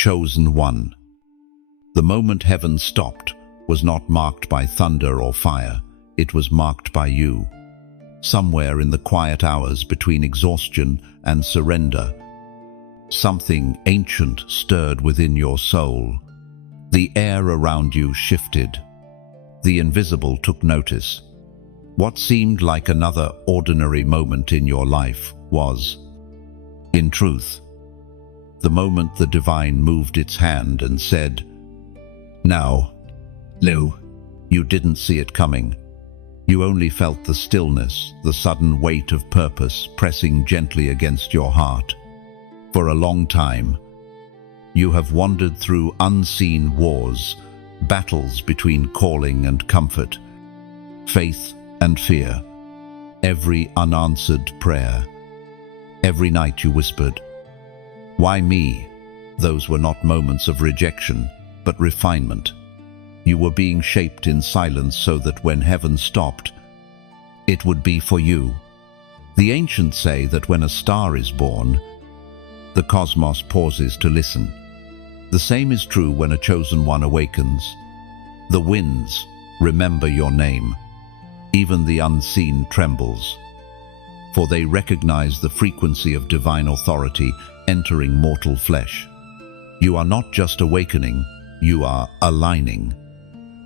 chosen one. The moment heaven stopped was not marked by thunder or fire, it was marked by you. Somewhere in the quiet hours between exhaustion and surrender, something ancient stirred within your soul. The air around you shifted. The invisible took notice. What seemed like another ordinary moment in your life was, in truth, the moment the divine moved its hand and said, "Now, Lou." You didn't see it coming. You only felt the stillness, the sudden weight of purpose pressing gently against your heart. For a long time, you have wandered through unseen wars, battles between calling and comfort, faith and fear, every unanswered prayer. Every night you whispered, "Why me?" Those were not moments of rejection, but refinement. You were being shaped in silence so that when heaven stopped, it would be for you. The ancients say that when a star is born, the cosmos pauses to listen. The same is true when a chosen one awakens. The winds remember your name. Even the unseen trembles, for they recognize the frequency of divine authority entering mortal flesh. You are not just awakening, you are aligning.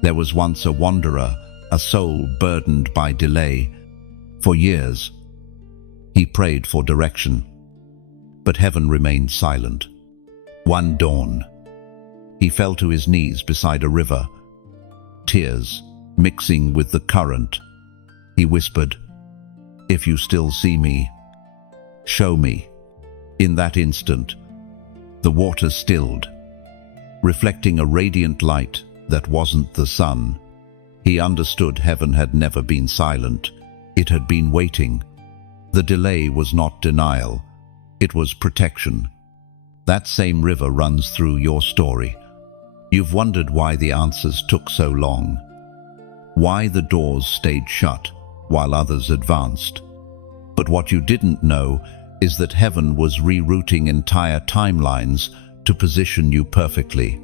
There was once a wanderer, a soul burdened by delay. For years, he prayed for direction, but heaven remained silent. One dawn, he fell to his knees beside a river, tears mixing with the current. He whispered, "If you still see me, show me." In that instant, the water stilled, reflecting a radiant light that wasn't the sun. He understood heaven had never been silent. It had been waiting. The delay was not denial, it was protection. That same river runs through your story. You've wondered why the answers took so long, why the doors stayed shut while others advanced. But what you didn't know is that heaven was rerouting entire timelines to position you perfectly.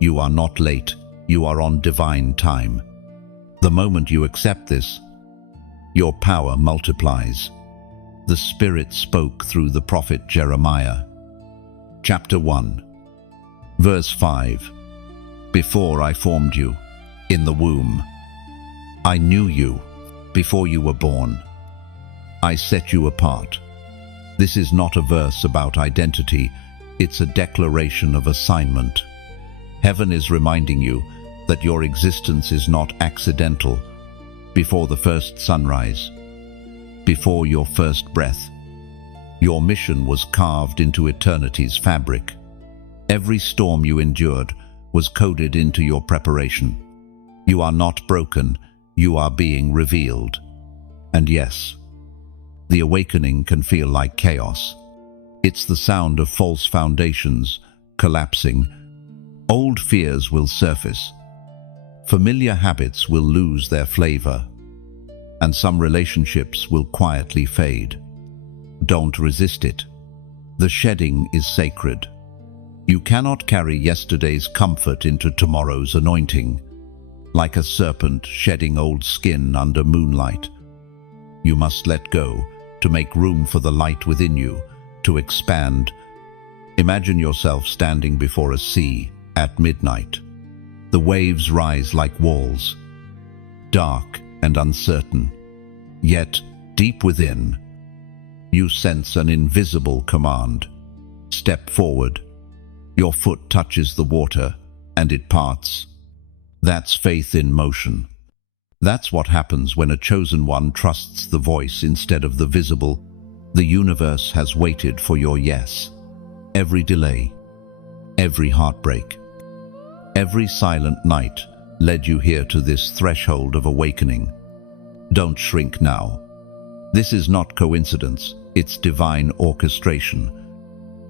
You are not late, you are on divine time. The moment you accept this, your power multiplies. The Spirit spoke through the prophet Jeremiah. Chapter 1, verse 5. Before I formed you in the womb, I knew you. Before you were born, I set you apart. This is not a verse about identity, it's a declaration of assignment. Heaven is reminding you that your existence is not accidental. Before the first sunrise, before your first breath, your mission was carved into eternity's fabric. Every storm you endured was coded into your preparation. You are not broken, you are being revealed. And yes, the awakening can feel like chaos. It's the sound of false foundations collapsing. Old fears will surface. Familiar habits will lose their flavor. And some relationships will quietly fade. Don't resist it. The shedding is sacred. You cannot carry yesterday's comfort into tomorrow's anointing. Like a serpent shedding old skin under moonlight, you must let go to make room for the light within you to expand. Imagine yourself standing before a sea at midnight. The waves rise like walls, dark and uncertain. Yet, deep within, you sense an invisible command. Step forward. Your foot touches the water, and it parts. That's faith in motion. That's what happens when a chosen one trusts the voice instead of the visible. The universe has waited for your yes. Every delay, every heartbreak, every silent night led you here to this threshold of awakening. Don't shrink now. This is not coincidence, it's divine orchestration.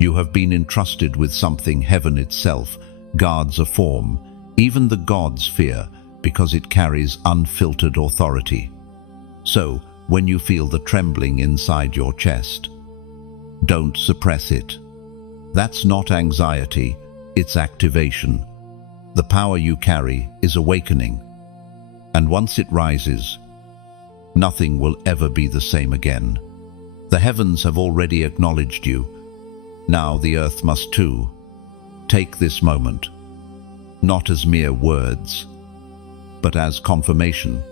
You have been entrusted with something heaven itself guards a form. Even the gods fear because it carries unfiltered authority. So, when you feel the trembling inside your chest, don't suppress it. That's not anxiety, it's activation. The power you carry is awakening. And once it rises, nothing will ever be the same again. The heavens have already acknowledged you. Now the earth must too. Take this moment, not as mere words, but as confirmation.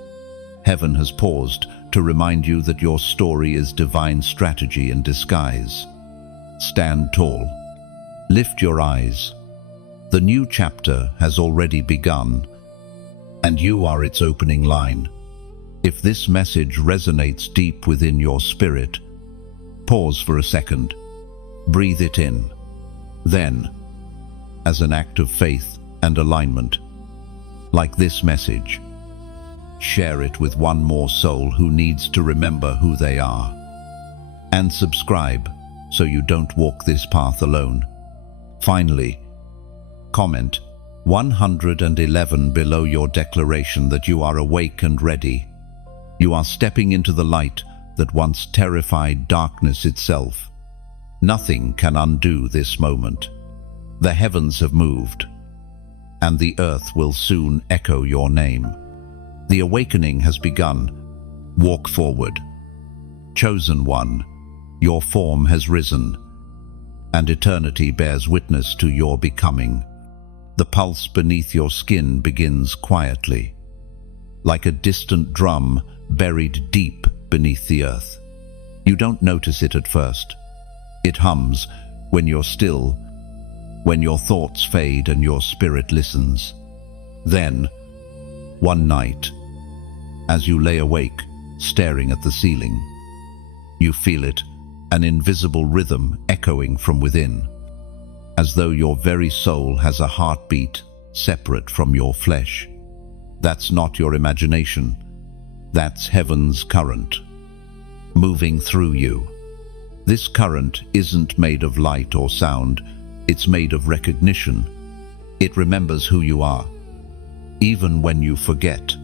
Heaven has paused to remind you that your story is divine strategy in disguise. Stand tall. Lift your eyes. The new chapter has already begun, and you are its opening line. If this message resonates deep within your spirit, pause for a second. Breathe it in. Then, as an act of faith and alignment, like this message, share it with one more soul who needs to remember who they are. And subscribe so you don't walk this path alone. Finally, comment 111 below your declaration that you are awake and ready. You are stepping into the light that once terrified darkness itself. Nothing can undo this moment. The heavens have moved, and the earth will soon echo your name. The awakening has begun. Walk forward. Chosen one, your form has risen, and eternity bears witness to your becoming. The pulse beneath your skin begins quietly, like a distant drum buried deep beneath the earth. You don't notice it at first. It hums when you're still, when your thoughts fade and your spirit listens. Then, one night, as you lay awake, staring at the ceiling, you feel it, an invisible rhythm echoing from within, as though your very soul has a heartbeat separate from your flesh. That's not your imagination. That's heaven's current, moving through you. This current isn't made of light or sound, it's made of recognition. It remembers who you are, even when you forget.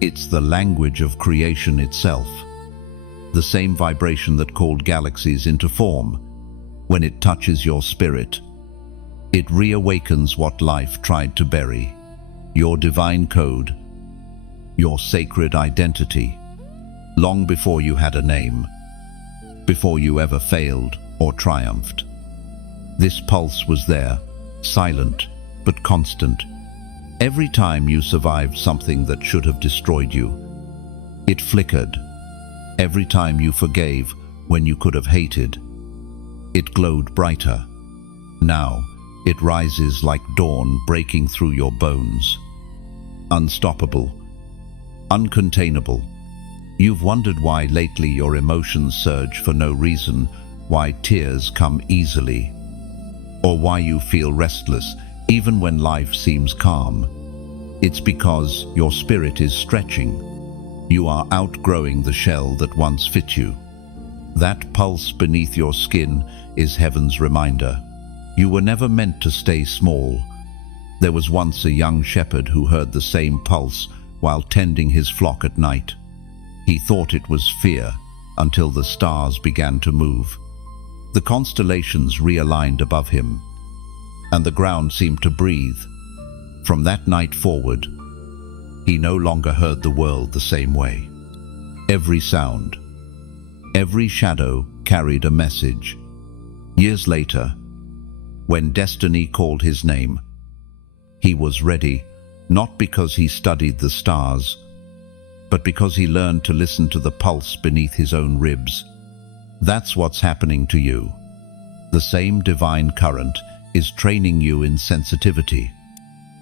It's the language of creation itself, the same vibration that called galaxies into form. When it touches your spirit, it reawakens what life tried to bury. Your divine code, your sacred identity, long before you had a name, before you ever failed or triumphed. This pulse was there, silent but constant. Every time you survived something that should have destroyed you, it flickered. Every time you forgave when you could have hated, it glowed brighter. Now, it rises like dawn breaking through your bones. Unstoppable, uncontainable. You've wondered why lately your emotions surge for no reason, why tears come easily, or why you feel restless even when life seems calm. It's because your spirit is stretching. You are outgrowing the shell that once fit you. That pulse beneath your skin is heaven's reminder. You were never meant to stay small. There was once a young shepherd who heard the same pulse while tending his flock at night. He thought it was fear until the stars began to move. The constellations realigned above him, and the ground seemed to breathe. From that night forward, he no longer heard the world the same way. Every sound, every shadow carried a message. Years later, when destiny called his name, he was ready, not because he studied the stars, but because he learned to listen to the pulse beneath his own ribs. That's what's happening to you. The same divine current is training you in sensitivity.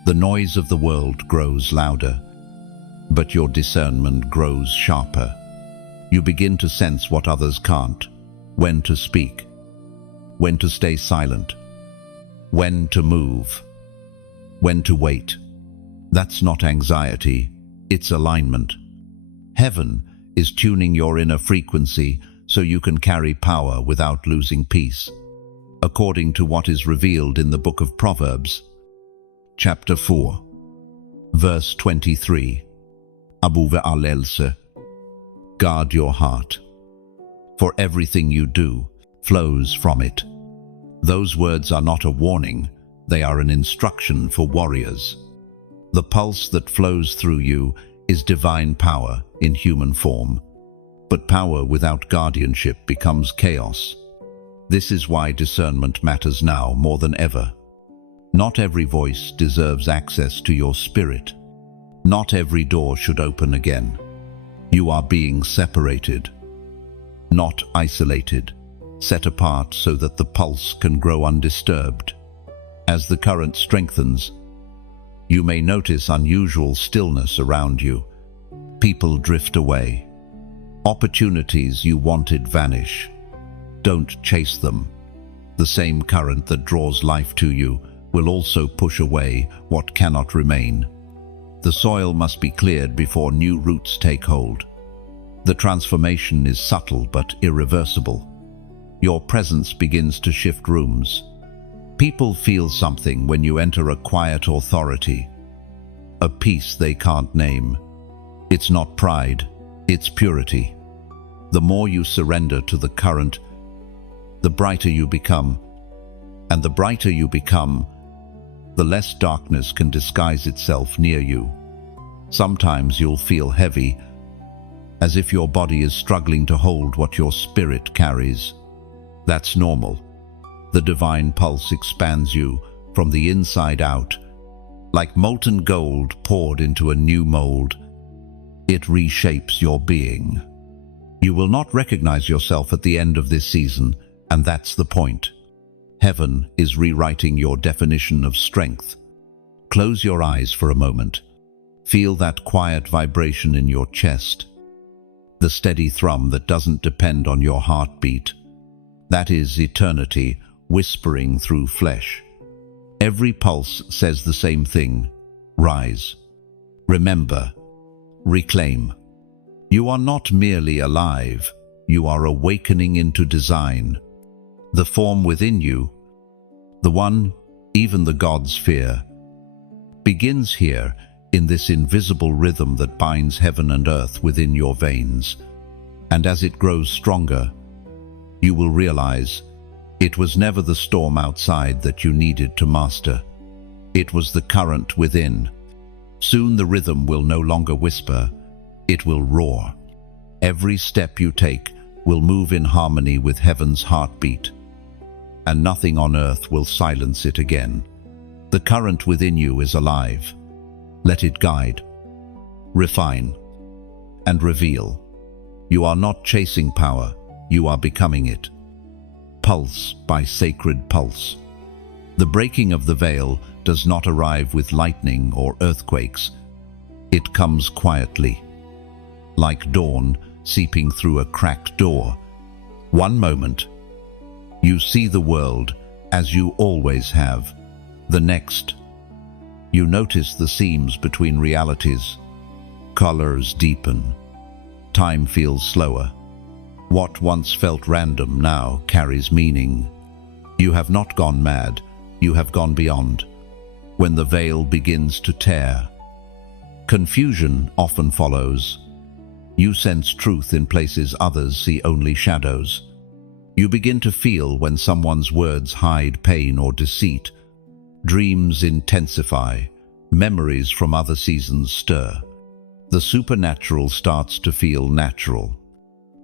The noise of the world grows louder, but your discernment grows sharper. You begin to sense what others can't, when to speak, when to stay silent, when to move, when to wait. That's not anxiety, it's alignment. Heaven is tuning your inner frequency so you can carry power without losing peace. According to what is revealed in the book of Proverbs, chapter 4, verse 23, Abu Ve'alelse, guard your heart, for everything you do flows from it. Those words are not a warning, They are an instruction for warriors. The pulse that flows through you is divine power in human form. But power without guardianship becomes chaos. This is why discernment matters now more than ever. Not every voice deserves access to your spirit. Not every door should open again. You are being separated, not isolated, set apart so that the pulse can grow undisturbed. As the current strengthens, you may notice unusual stillness around you. People drift away. Opportunities you wanted vanish. Don't chase them. The same current that draws life to you will also push away what cannot remain. The soil must be cleared before new roots take hold. The transformation is subtle but irreversible. Your presence begins to shift rooms. People feel something when you enter a quiet authority. A peace they can't name. It's not pride, it's purity. The more you surrender to the current, the brighter you become. And the brighter you become, the less darkness can disguise itself near you. Sometimes you'll feel heavy, as if your body is struggling to hold what your spirit carries. That's normal. The divine pulse expands you from the inside out, like molten gold poured into a new mold. It reshapes your being. You will not recognize yourself at the end of this season, and that's the point. Heaven is rewriting your definition of strength. Close your eyes for a moment. Feel that quiet vibration in your chest. The steady thrum that doesn't depend on your heartbeat. That is eternity whispering through flesh. Every pulse says the same thing. Rise. Remember. Reclaim. You are not merely alive. You are awakening into design. The form within you, the one even the gods fear, begins here in this invisible rhythm that binds heaven and earth within your veins. And as it grows stronger, you will realize it was never the storm outside that you needed to master. It was the current within. Soon the rhythm will no longer whisper, it will roar. Every step you take will move in harmony with heaven's heartbeat, and nothing on earth will silence it again. The current within you is alive. Let it guide, refine, and reveal. You are not chasing power, you are becoming it. Pulse by sacred pulse. The breaking of the veil does not arrive with lightning or earthquakes. It comes quietly, like dawn seeping through a cracked door. One moment, you see the world as you always have. The next, you notice the seams between realities. Colors deepen. Time feels slower. What once felt random now carries meaning. You have not gone mad, you have gone beyond. When the veil begins to tear, confusion often follows. You sense truth in places others see only shadows. You begin to feel when someone's words hide pain or deceit. Dreams intensify, memories from other seasons stir. The supernatural starts to feel natural.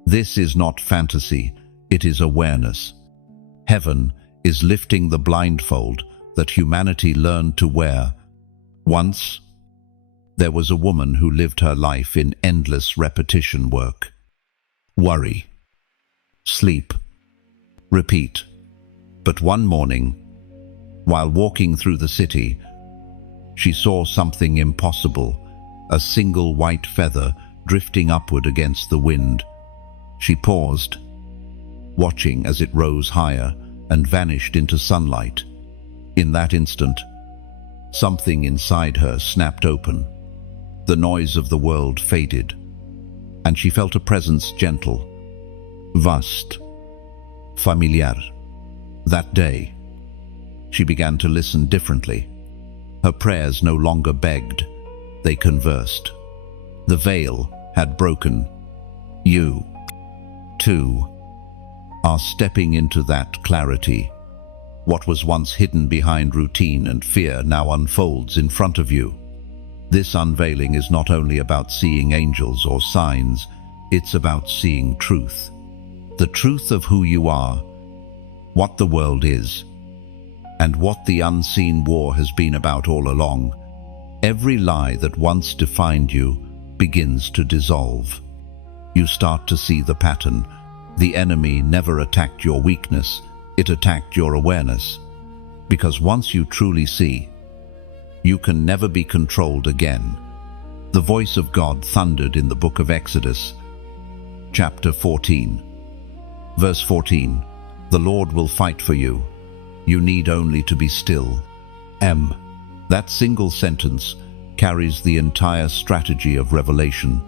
This is not fantasy, it is awareness. Heaven is lifting the blindfold that humanity learned to wear. Once, there was a woman who lived her life in endless repetition work. Worry. Sleep. Repeat. But one morning, while walking through the city, she saw something impossible, a single white feather drifting upward against the wind. She paused, watching as it rose higher and vanished into sunlight. In that instant, something inside her snapped open. The noise of the world faded, and she felt a presence gentle, vast, familiar. That day, she began to listen differently. Her prayers no longer begged, they conversed. The veil had broken. You, too, are stepping into that clarity. What was once hidden behind routine and fear now unfolds in front of you. This unveiling is not only about seeing angels or signs, it's about seeing truth. The truth of who you are, what the world is, and what the unseen war has been about all along. Every lie that once defined you begins to dissolve. You start to see the pattern. The enemy never attacked your weakness, it attacked your awareness. Because once you truly see, you can never be controlled again. The voice of God thundered in the book of Exodus, chapter 14. Verse 14, "The Lord will fight for you. You need only to be still." That single sentence carries the entire strategy of revelation.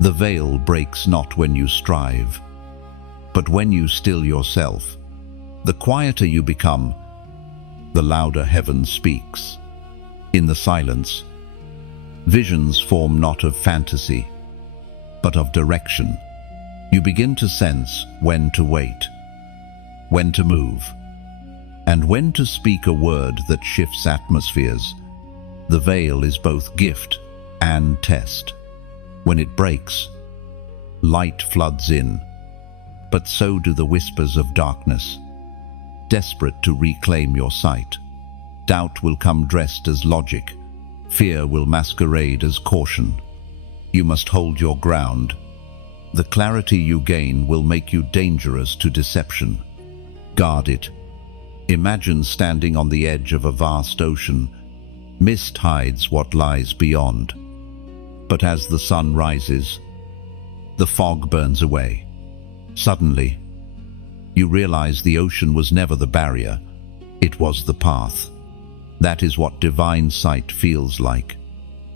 The veil breaks not when you strive, but when you still yourself. The quieter you become, the louder heaven speaks. In the silence, visions form not of fantasy, but of direction. You begin to sense when to wait, when to move, and when to speak a word that shifts atmospheres. The veil is both gift and test. When it breaks, light floods in, but so do the whispers of darkness, desperate to reclaim your sight. Doubt will come dressed as logic. Fear will masquerade as caution. You must hold your ground. The clarity you gain will make you dangerous to deception. Guard it. Imagine standing on the edge of a vast ocean. Mist hides what lies beyond. But as the sun rises, the fog burns away. Suddenly, you realize the ocean was never the barrier, it was the path. That is what divine sight feels like.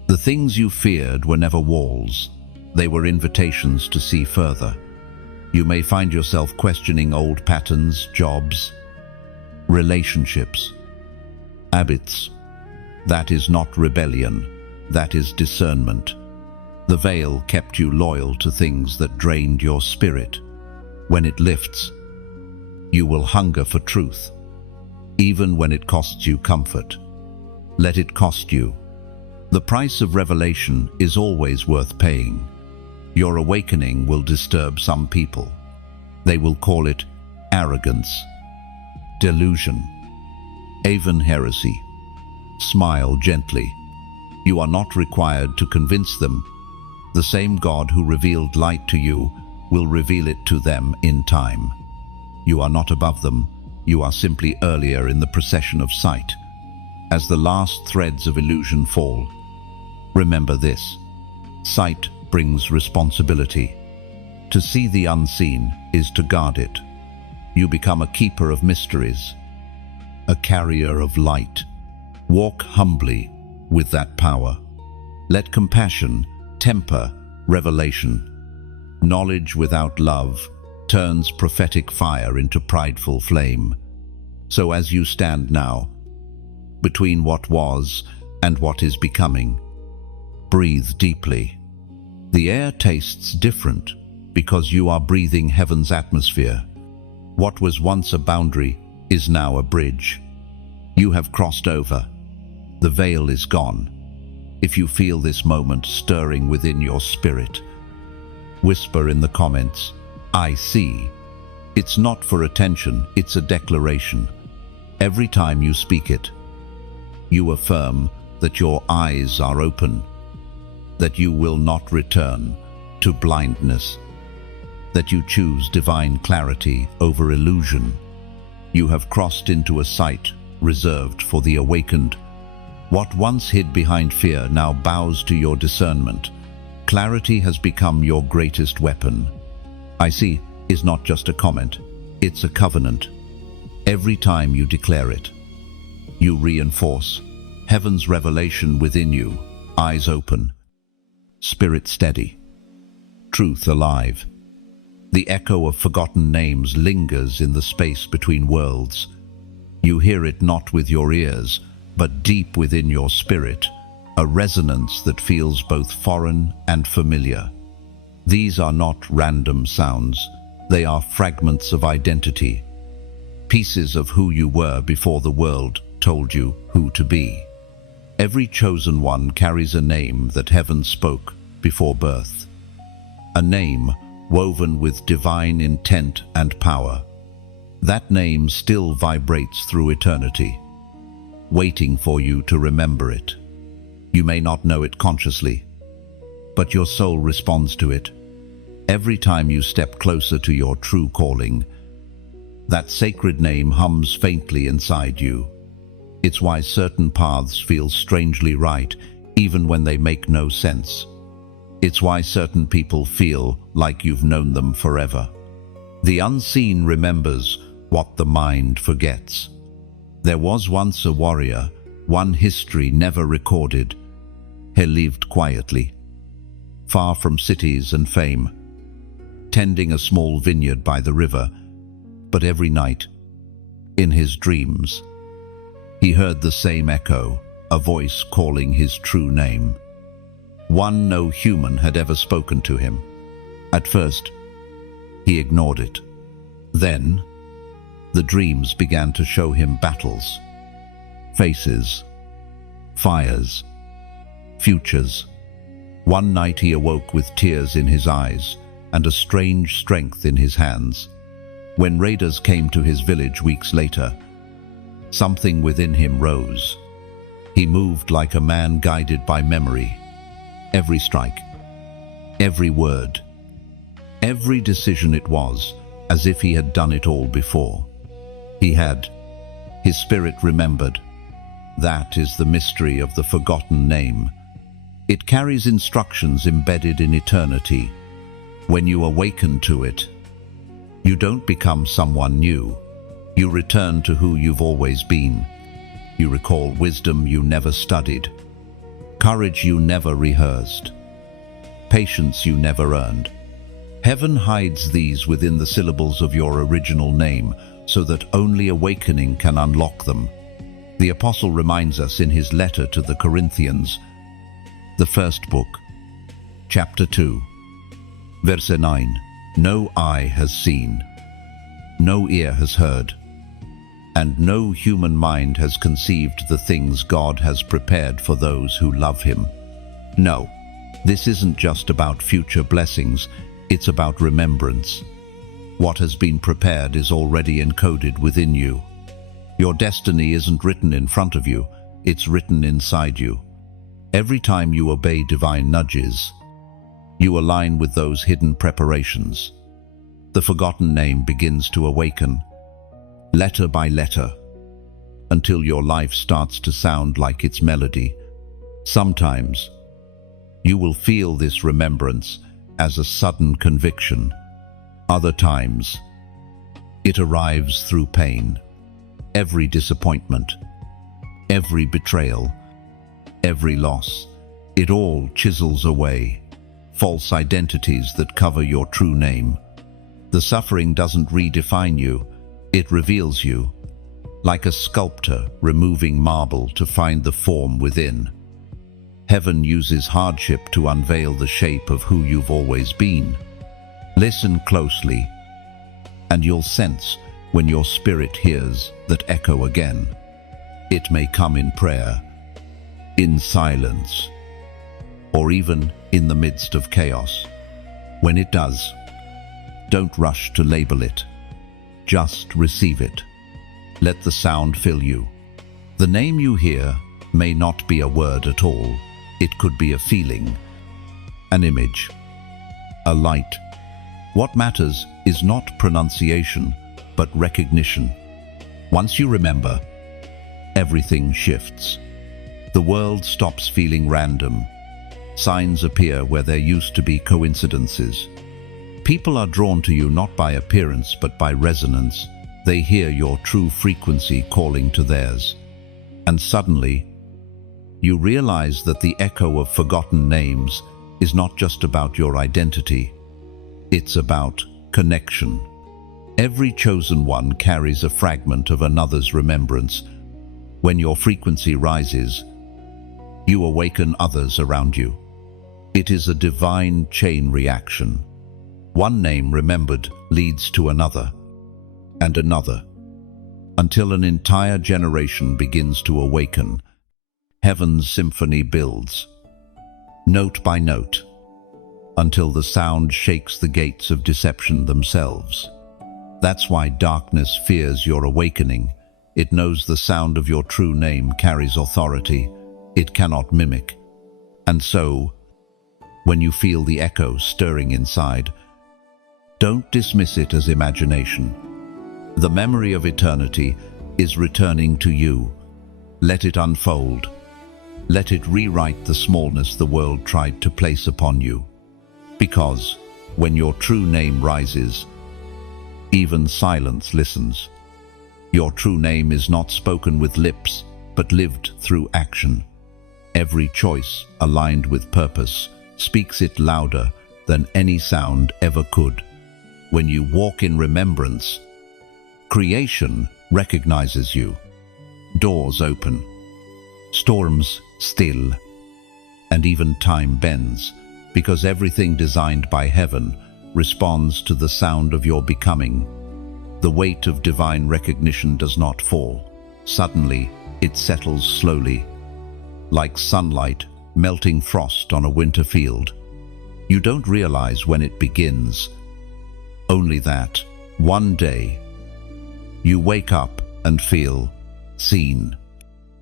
The things you feared were never walls, they were invitations to see further. You may find yourself questioning old patterns, jobs, relationships, habits. That is not rebellion, that is discernment. The veil kept you loyal to things that drained your spirit. When it lifts, you will hunger for truth, even when it costs you comfort. Let it cost you. The price of revelation is always worth paying. Your awakening will disturb some people. They will call it arrogance, delusion, even heresy. Smile gently. You are not required to convince them. The same God who revealed light to you will reveal it to them in time. You are not above them. You are simply earlier in the procession of sight. As the last threads of illusion fall, remember this: sight brings responsibility. To see the unseen is to guard it. You become a keeper of mysteries, a carrier of light. Walk humbly with that power. Let compassion temper revelation. Knowledge without love turns prophetic fire into prideful flame. So as you stand now, between what was and what is becoming, breathe deeply. The air tastes different because you are breathing heaven's atmosphere. What was once a boundary is now a bridge. You have crossed over. The veil is gone. If you feel this moment stirring within your spirit, whisper in the comments, "I see." It's not for attention, it's a declaration. Every time you speak it, you affirm that your eyes are open, that you will not return to blindness, that you choose divine clarity over illusion. You have crossed into a sight reserved for the awakened. What once hid behind fear now bows to your discernment. Clarity has become your greatest weapon. "I see" is not just a comment, it's a covenant. Every time you declare it, you reinforce heaven's revelation within you, eyes open, spirit steady, truth alive. The echo of forgotten names lingers in the space between worlds. You hear it not with your ears, but deep within your spirit, a resonance that feels both foreign and familiar. These are not random sounds, they are fragments of identity. pieces of who you were before the world told you who to be. Every chosen one carries a name that heaven spoke before birth. A name woven with divine intent and power. That name still vibrates through eternity, waiting for you to remember it. You may not know it consciously, but your soul responds to it. Every time you step closer to your true calling, that sacred name hums faintly inside you. It's why certain paths feel strangely right, even when they make no sense. It's why certain people feel like you've known them forever. The unseen remembers what the mind forgets. There was once a warrior, one history never recorded. He lived quietly, far from cities and fame, tending a small vineyard by the river. But every night, in his dreams, he heard the same echo, a voice calling his true name. One no human had ever spoken to him. At first, he ignored it. Then, the dreams began to show him battles, faces, fires, futures. One night he awoke with tears in his eyes and a strange strength in his hands. When raiders came to his village weeks later, something within him rose. He moved like a man guided by memory. Every strike, every word, every decision, it was as if he had done it all before. His spirit remembered. That is the mystery of the forgotten name. It carries instructions embedded in eternity. When you awaken to it, you don't become someone new. You return to who you've always been. You recall wisdom you never studied, courage you never rehearsed, patience you never earned. Heaven hides these within the syllables of your original name, so that only awakening can unlock them. The Apostle reminds us in his letter to the Corinthians, the first book, chapter 2, verse 9, "No eye has seen, no ear has heard, and no human mind has conceived the things God has prepared for those who love him." No, this isn't just about future blessings, it's about remembrance. What has been prepared is already encoded within you. Your destiny isn't written in front of you, it's written inside you. Every time you obey divine nudges, you align with those hidden preparations. The forgotten name begins to awaken, letter by letter, until your life starts to sound like its melody. Sometimes, you will feel this remembrance as a sudden conviction. Other times, it arrives through pain. Every disappointment, every betrayal, every loss, it all chisels away false identities that cover your true name. The suffering doesn't redefine you, it reveals you, like a sculptor removing marble to find the form within. Heaven uses hardship to unveil the shape of who you've always been. Listen closely, and you'll sense when your spirit hears that echo again. It may come in prayer, in silence, or even in the midst of chaos. When it does, don't rush to label it. Just receive it. Let the sound fill you. The name you hear may not be a word at all. It could be a feeling, an image, a light. What matters is not pronunciation, but recognition. Once you remember, everything shifts. The world stops feeling random. Signs appear where there used to be coincidences. People are drawn to you not by appearance but by resonance. They hear your true frequency calling to theirs. And suddenly, you realize that the echo of forgotten names is not just about your identity. It's about connection. Every chosen one carries a fragment of another's remembrance. When your frequency rises, you awaken others around you. It is a divine chain reaction. One name remembered leads to another, and another, until an entire generation begins to awaken. Heaven's symphony builds, note by note, until the sound shakes the gates of deception themselves. That's why darkness fears your awakening. It knows the sound of your true name carries authority it cannot mimic. And so, when you feel the echo stirring inside, don't dismiss it as imagination. The memory of eternity is returning to you. Let it unfold. Let it rewrite the smallness the world tried to place upon you. Because when your true name rises, even silence listens. Your true name is not spoken with lips, but lived through action. Every choice aligned with purpose speaks it louder than any sound ever could. When you walk in remembrance, creation recognizes you. Doors open, storms still, and even time bends, because everything designed by heaven responds to the sound of your becoming. The weight of divine recognition does not fall. Suddenly, it settles slowly, like sunlight melting frost on a winter field. You don't realize when it begins, only that, one day, you wake up and feel seen.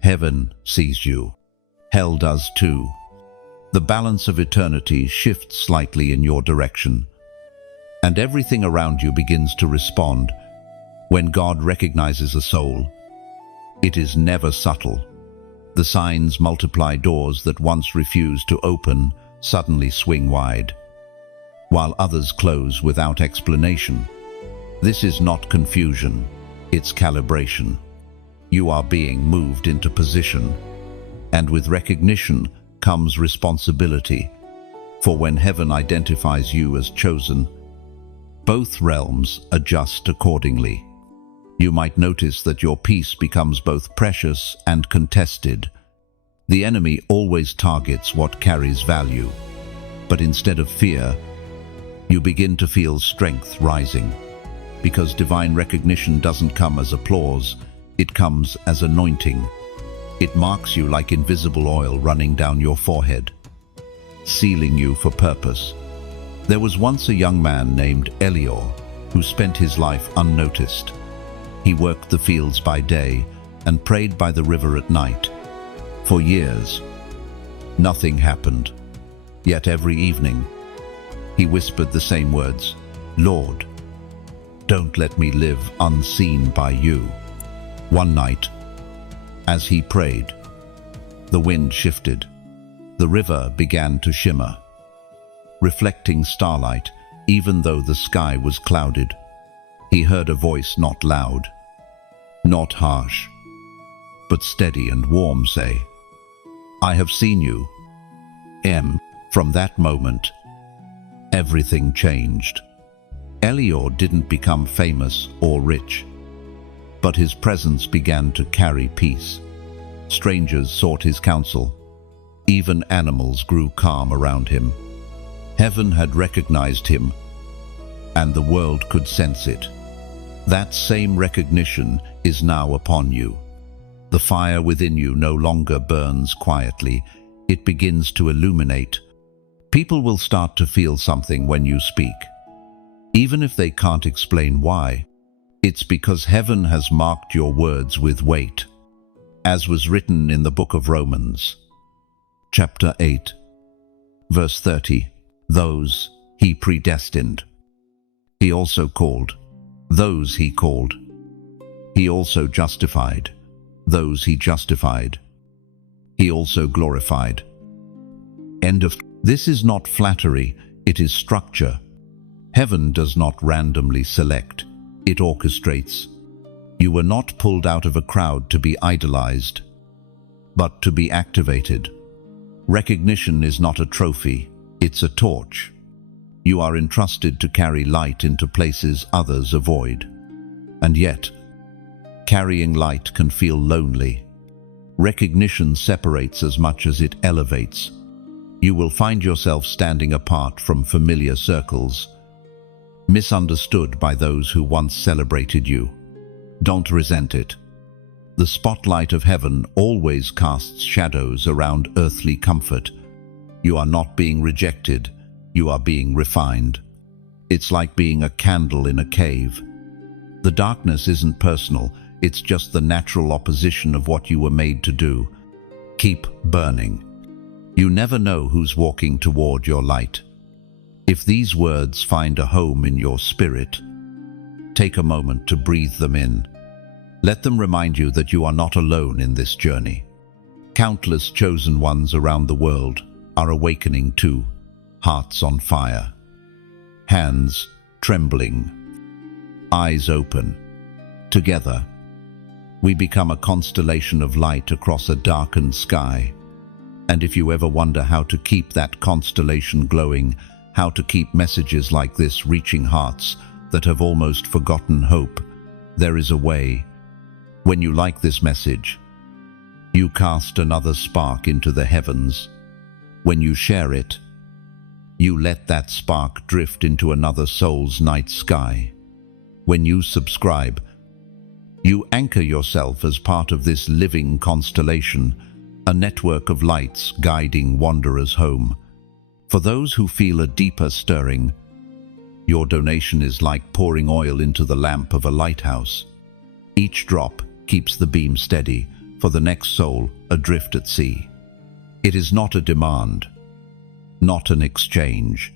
Heaven sees you. Hell does too. The balance of eternity shifts slightly in your direction, and everything around you begins to respond. When God recognizes a soul, it is never subtle. The signs multiply. Doors that once refused to open suddenly swing wide, while others close without explanation. This is not confusion, it's calibration. You are being moved into position, and with recognition comes responsibility. For when heaven identifies you as chosen, both realms adjust accordingly. You might notice that your peace becomes both precious and contested. The enemy always targets what carries value, but instead of fear, you begin to feel strength rising, because divine recognition doesn't come as applause, it comes as anointing. It marks you like invisible oil running down your forehead, sealing you for purpose. There was once a young man named Elior who spent his life unnoticed. He worked the fields by day and prayed by the river at night. For years, nothing happened. Yet every evening, he whispered the same words, "Lord, don't let me live unseen by you." One night, as he prayed, the wind shifted. The river began to shimmer, reflecting starlight, even though the sky was clouded. He heard a voice not loud, not harsh, but steady and warm say, "I have seen you." From that moment, everything changed. Elior didn't become famous or rich, but his presence began to carry peace. Strangers sought his counsel. Even animals grew calm around him. Heaven had recognized him, and the world could sense it. That same recognition is now upon you. The fire within you no longer burns quietly, it begins to illuminate. People will start to feel something when you speak, even if they can't explain why. It's because heaven has marked your words with weight, as was written in the book of Romans, chapter 8, verse 30. Those he predestined, he also called. Those he called, he also justified. Those he justified, he also glorified. This is not flattery, it is structure. Heaven does not randomly select, it orchestrates. You were not pulled out of a crowd to be idolized, but to be activated. Recognition is not a trophy, it's a torch. You are entrusted to carry light into places others avoid. And yet, carrying light can feel lonely. Recognition separates as much as it elevates. You will find yourself standing apart from familiar circles, misunderstood by those who once celebrated you. Don't resent it. The spotlight of heaven always casts shadows around earthly comfort. You are not being rejected, you are being refined. It's like being a candle in a cave. The darkness isn't personal, it's just the natural opposition of what you were made to do. Keep burning. You never know who's walking toward your light. If these words find a home in your spirit, take a moment to breathe them in. Let them remind you that you are not alone in this journey. Countless chosen ones around the world are awakening too, hearts on fire, hands trembling, eyes open. Together, we become a constellation of light across a darkened sky. And if you ever wonder how to keep that constellation glowing, how to keep messages like this reaching hearts that have almost forgotten hope, there is a way. When you like this message, you cast another spark into the heavens. When you share it, you let that spark drift into another soul's night sky. When you subscribe, you anchor yourself as part of this living constellation, a network of lights guiding wanderers home. For those who feel a deeper stirring, your donation is like pouring oil into the lamp of a lighthouse. Each drop keeps the beam steady for the next soul adrift at sea. It is not a demand, not an exchange.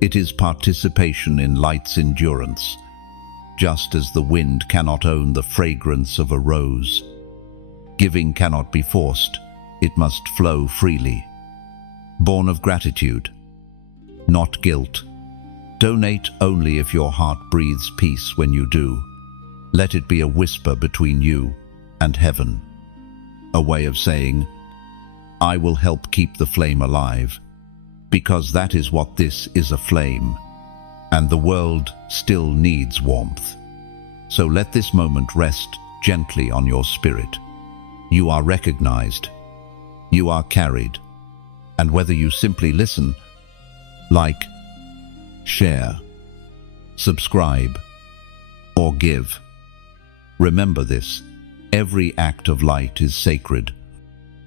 It is participation in light's endurance. Just as the wind cannot own the fragrance of a rose, giving cannot be forced, it must flow freely. Born of gratitude, not guilt. Donate only if your heart breathes peace when you do. Let it be a whisper between you and heaven. A way of saying, I will help keep the flame alive, because that is what this is, a flame. And the world still needs warmth. So let this moment rest gently on your spirit. You are recognized. You are carried. And whether you simply listen, like, share, subscribe, or give, remember this: every act of light is sacred.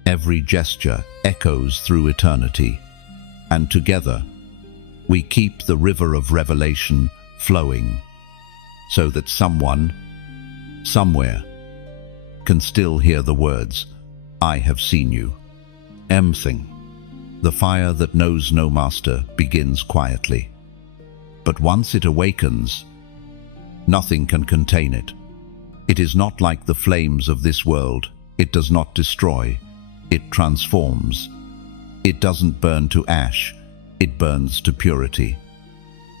Every gesture echoes through eternity. And together, we keep the river of revelation flowing, so that someone, somewhere, can still hear the words, I have seen you. Thing. The fire that knows no master begins quietly. But once it awakens, nothing can contain it. It is not like the flames of this world. It does not destroy, it transforms. It doesn't burn to ash, it burns to purity.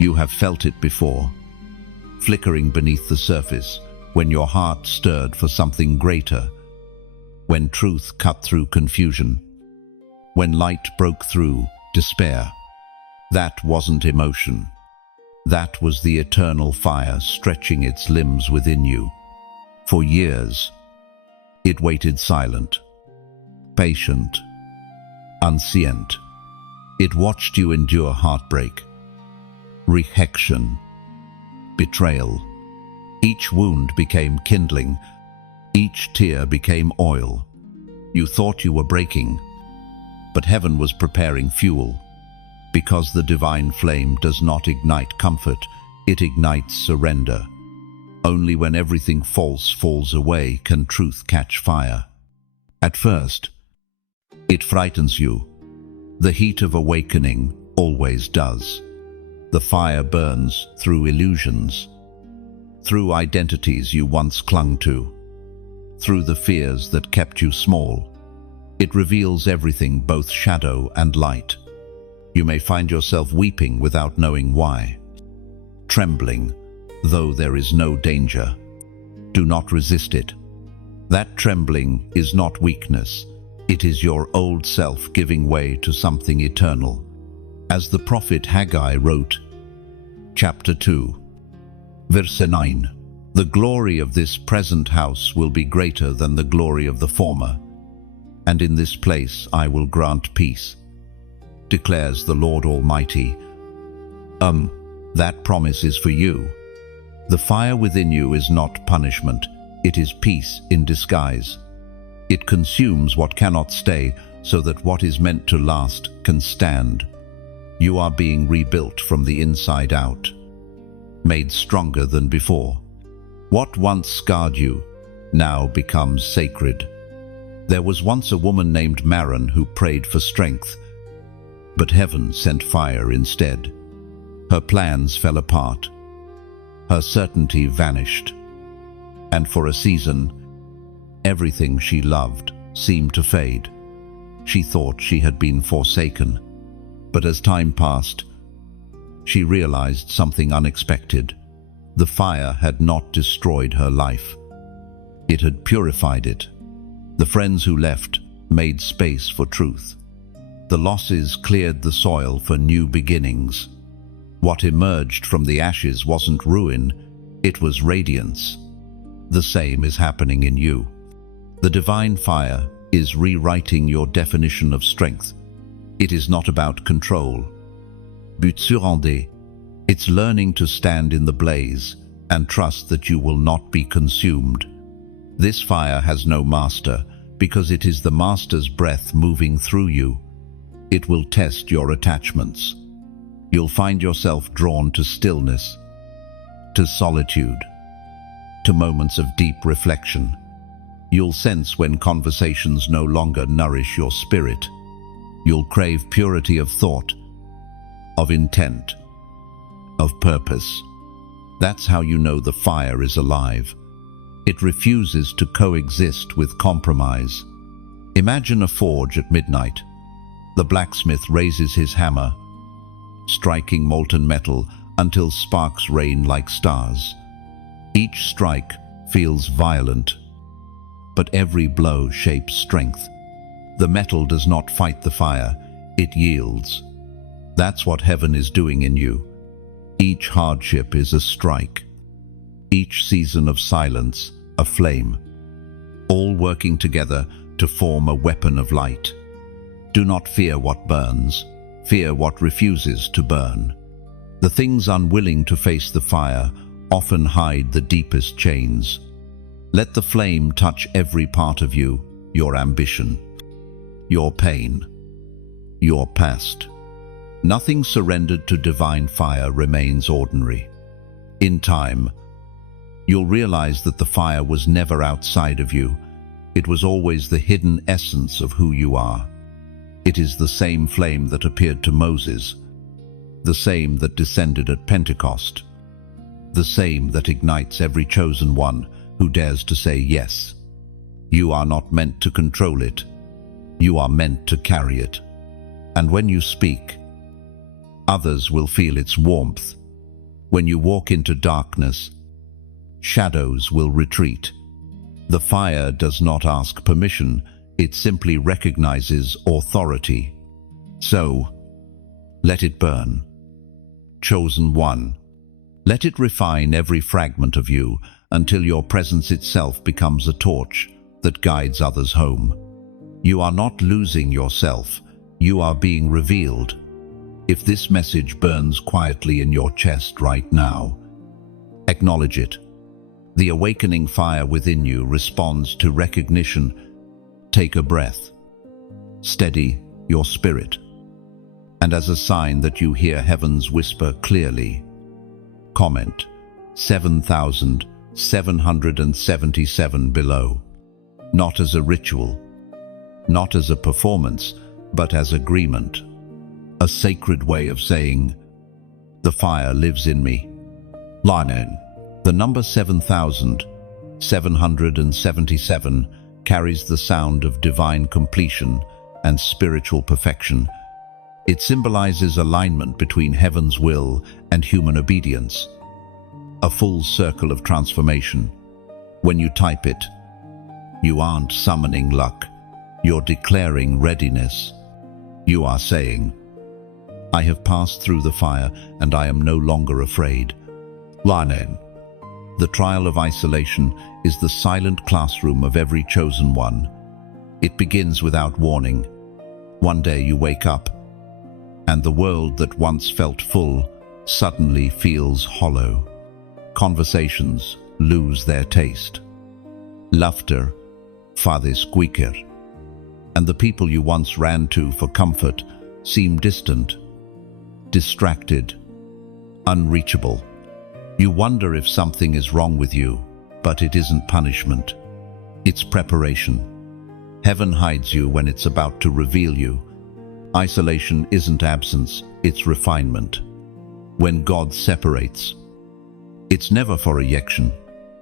You have felt it before, flickering beneath the surface, when your heart stirred for something greater, when truth cut through confusion, when light broke through despair. That wasn't emotion. That was the eternal fire stretching its limbs within you. For years, it waited silent, patient, unscient. It watched you endure heartbreak, rejection, betrayal. Each wound became kindling, each tear became oil. You thought you were breaking, but heaven was preparing fuel, because the divine flame does not ignite comfort, it ignites surrender. Only when everything false falls away can truth catch fire. At first, it frightens you. The heat of awakening always does. The fire burns through illusions, through identities you once clung to, through the fears that kept you small. It reveals everything, both shadow and light. You may find yourself weeping without knowing why, trembling, though there is no danger. Do not resist it. That trembling is not weakness. It is your old self giving way to something eternal. As the prophet Haggai wrote, chapter 2, verse 9, the glory of this present house will be greater than the glory of the former, and in this place I will grant peace, declares the Lord Almighty. That promise is for you. The fire within you is not punishment, It is peace in disguise. It consumes what cannot stay so that what is meant to last can stand. You are being rebuilt from the inside out, made stronger than before. What once scarred you now becomes sacred. There was once a woman named Marin who prayed for strength, but heaven sent fire instead. Her plans fell apart. Her certainty vanished. And for a season, everything she loved seemed to fade. She thought she had been forsaken, but as time passed, she realized something unexpected. The fire had not destroyed her life. It had purified it. The friends who left made space for truth. The losses cleared the soil for new beginnings. What emerged from the ashes wasn't ruin, it was radiance. The same is happening in you. The divine fire is rewriting your definition of strength. It is not about control. But surrender. It's learning to stand in the blaze and trust that you will not be consumed. This fire has no master because it is the master's breath moving through you. It will test your attachments. You'll find yourself drawn to stillness, to solitude, to moments of deep reflection. You'll sense when conversations no longer nourish your spirit. You'll crave purity of thought, of intent, of purpose. That's how you know the fire is alive. It refuses to coexist with compromise. Imagine a forge at midnight. The blacksmith raises his hammer, striking molten metal until sparks rain like stars. Each strike feels violent, but every blow shapes strength. The metal does not fight the fire, it yields. That's what heaven is doing in you. Each hardship is a strike. Each season of silence, a flame. All working together to form a weapon of light. Do not fear what burns. Fear what refuses to burn. The things unwilling to face the fire often hide the deepest chains. Let the flame touch every part of you, your ambition, your pain, your past. Nothing surrendered to divine fire remains ordinary. In time, you'll realize that the fire was never outside of you. It was always the hidden essence of who you are. It is the same flame that appeared to Moses, the same that descended at Pentecost, the same that ignites every chosen one who dares to say yes. You are not meant to control it. You are meant to carry it. And when you speak, others will feel its warmth. When you walk into darkness, shadows will retreat. The fire does not ask permission, it simply recognizes authority. So, let it burn. Chosen one, let it refine every fragment of you until your presence itself becomes a torch that guides others home. You are not losing yourself, you are being revealed. If this message burns quietly in your chest right now, acknowledge it. The awakening fire within you responds to recognition. Take a breath. Steady your spirit. And as a sign that you hear heaven's whisper clearly, comment 7,777 below. Not as a ritual, not as a performance, but as agreement. A sacred way of saying, the fire lives in me. Lanen. The number 7,777 carries the sound of divine completion and spiritual perfection. It symbolizes alignment between heaven's will and human obedience. A full circle of transformation. When you type it, you aren't summoning luck. You're declaring readiness. You are saying, I have passed through the fire and I am no longer afraid. Lanen. The trial of isolation is the silent classroom of every chosen one. It begins without warning. One day you wake up, and the world that once felt full suddenly feels hollow. Conversations lose their taste. laughter, farther squeaker, and the people you once ran to for comfort seem distant, distracted, unreachable. You wonder if something is wrong with you, but it isn't punishment. It's preparation. Heaven hides you when it's about to reveal you. Isolation isn't absence, it's refinement. When God separates, it's never for rejection,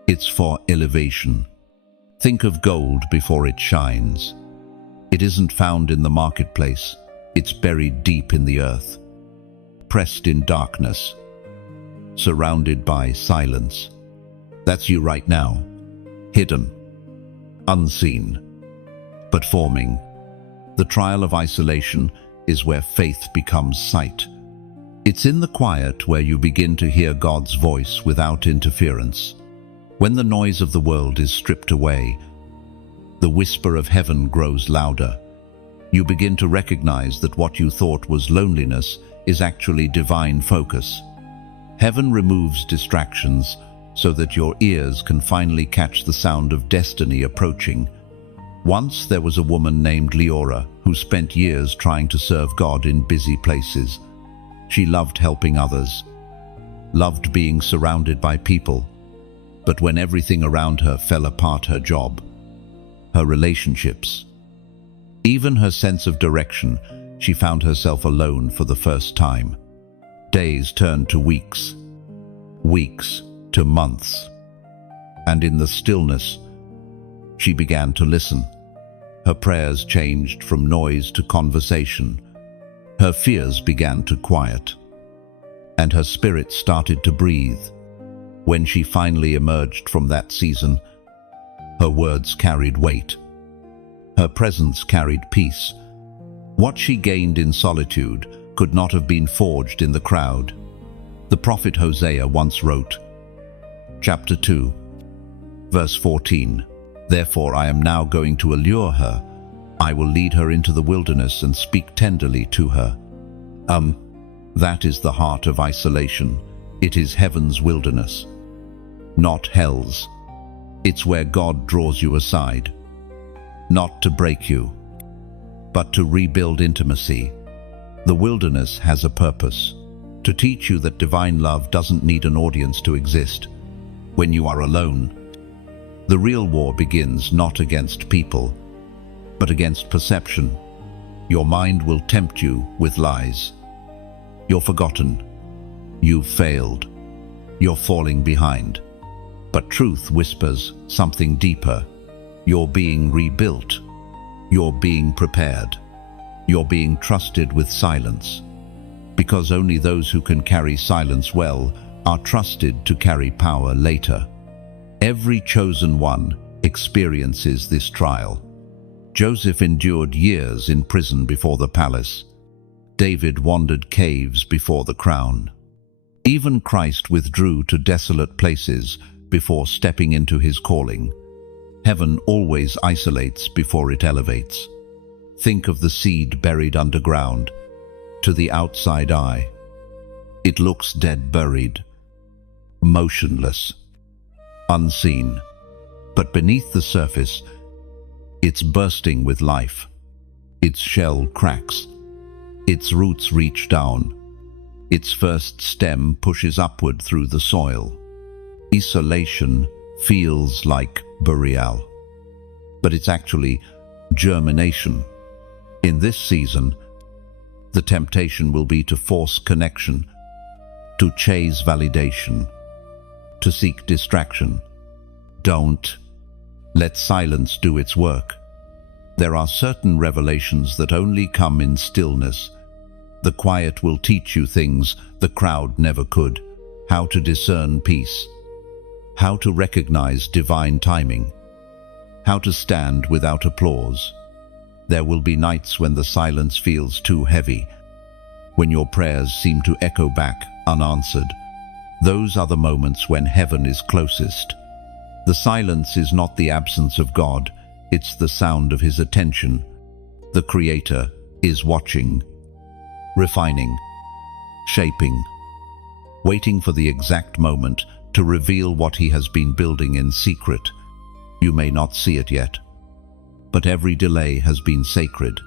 it's for elevation. Think of gold before it shines. It isn't found in the marketplace, it's buried deep in the earth, pressed in darkness, surrounded by silence. That's you right now, hidden, unseen, but forming. The trial of isolation is where faith becomes sight. It's in the quiet where you begin to hear God's voice without interference. When the noise of the world is stripped away, the whisper of heaven grows louder. You begin to recognize that what you thought was loneliness is actually divine focus. Heaven removes distractions so that your ears can finally catch the sound of destiny approaching. Once there was a woman named Leora who spent years trying to serve God in busy places. She loved helping others, loved being surrounded by people. But when everything around her fell apart, her job, her relationships, even her sense of direction, she found herself alone for the first time. Days turned to weeks, weeks to months. And in the stillness, she began to listen. Her prayers changed from noise to conversation. Her fears began to quiet, and her spirit started to breathe. When she finally emerged from that season, her words carried weight. Her presence carried peace. What she gained in solitude could not have been forged in the crowd. The prophet Hosea once wrote, chapter 2, verse 14, "Therefore I am now going to allure her. I will lead her into the wilderness and speak tenderly to her." That is the heart of isolation. It is heaven's wilderness, not hell's. It's where God draws you aside, not to break you, but to rebuild intimacy. The wilderness has a purpose, to teach you that divine love doesn't need an audience to exist. When you are alone, the real war begins not against people, but against perception. Your mind will tempt you with lies. You're forgotten. You've failed. You're falling behind. But truth whispers something deeper. You're being rebuilt. You're being prepared. You're being trusted with silence. Because only those who can carry silence well are trusted to carry power later. Every chosen one experiences this trial. Joseph endured years in prison before the palace. David wandered caves before the crown. Even Christ withdrew to desolate places before stepping into his calling. Heaven always isolates before it elevates. Think of the seed buried underground. To the outside eye, it looks dead, buried, motionless, unseen. But beneath the surface, it's bursting with life. Its shell cracks. Its roots reach down. Its first stem pushes upward through the soil. Isolation feels like burial, but it's actually germination. In this season, the temptation will be to force connection, to chase validation, to seek distraction. Don't let silence do its work. There are certain revelations that only come in stillness. The quiet will teach you things the crowd never could. How to discern peace. How to recognize divine timing. How to stand without applause. There will be nights when the silence feels too heavy, when your prayers seem to echo back unanswered. Those are the moments when heaven is closest. The silence is not the absence of God, it's the sound of his attention. The Creator is watching, refining, shaping, waiting for the exact moment to reveal what he has been building in secret. You may not see it yet, but every delay has been sacred.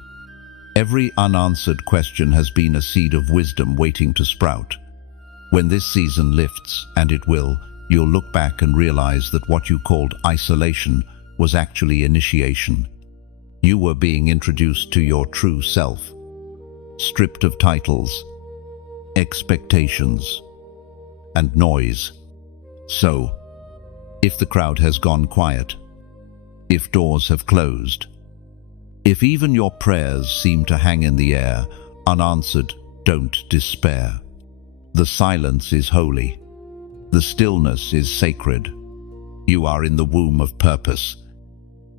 Every unanswered question has been a seed of wisdom waiting to sprout. When this season lifts, and it will, you'll look back and realize that what you called isolation was actually initiation. You were being introduced to your true self, stripped of titles, expectations, and noise. So, if the crowd has gone quiet, if doors have closed, if even your prayers seem to hang in the air, unanswered, don't despair. The silence is holy. The stillness is sacred. You are in the womb of purpose,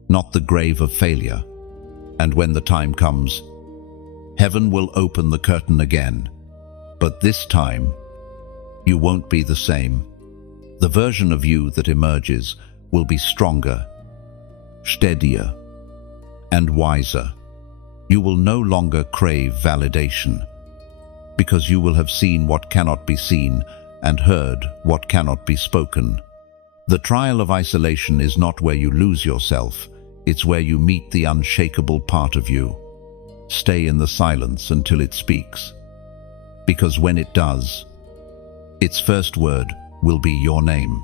not the grave of failure. And when the time comes, heaven will open the curtain again. But this time, you won't be the same. The version of you that emerges will be stronger, steadier, and wiser. You will no longer crave validation, because you will have seen what cannot be seen and heard what cannot be spoken. The trial of isolation is not where you lose yourself, it's where you meet the unshakable part of you. Stay in the silence until it speaks, because when it does, its first word will be your name.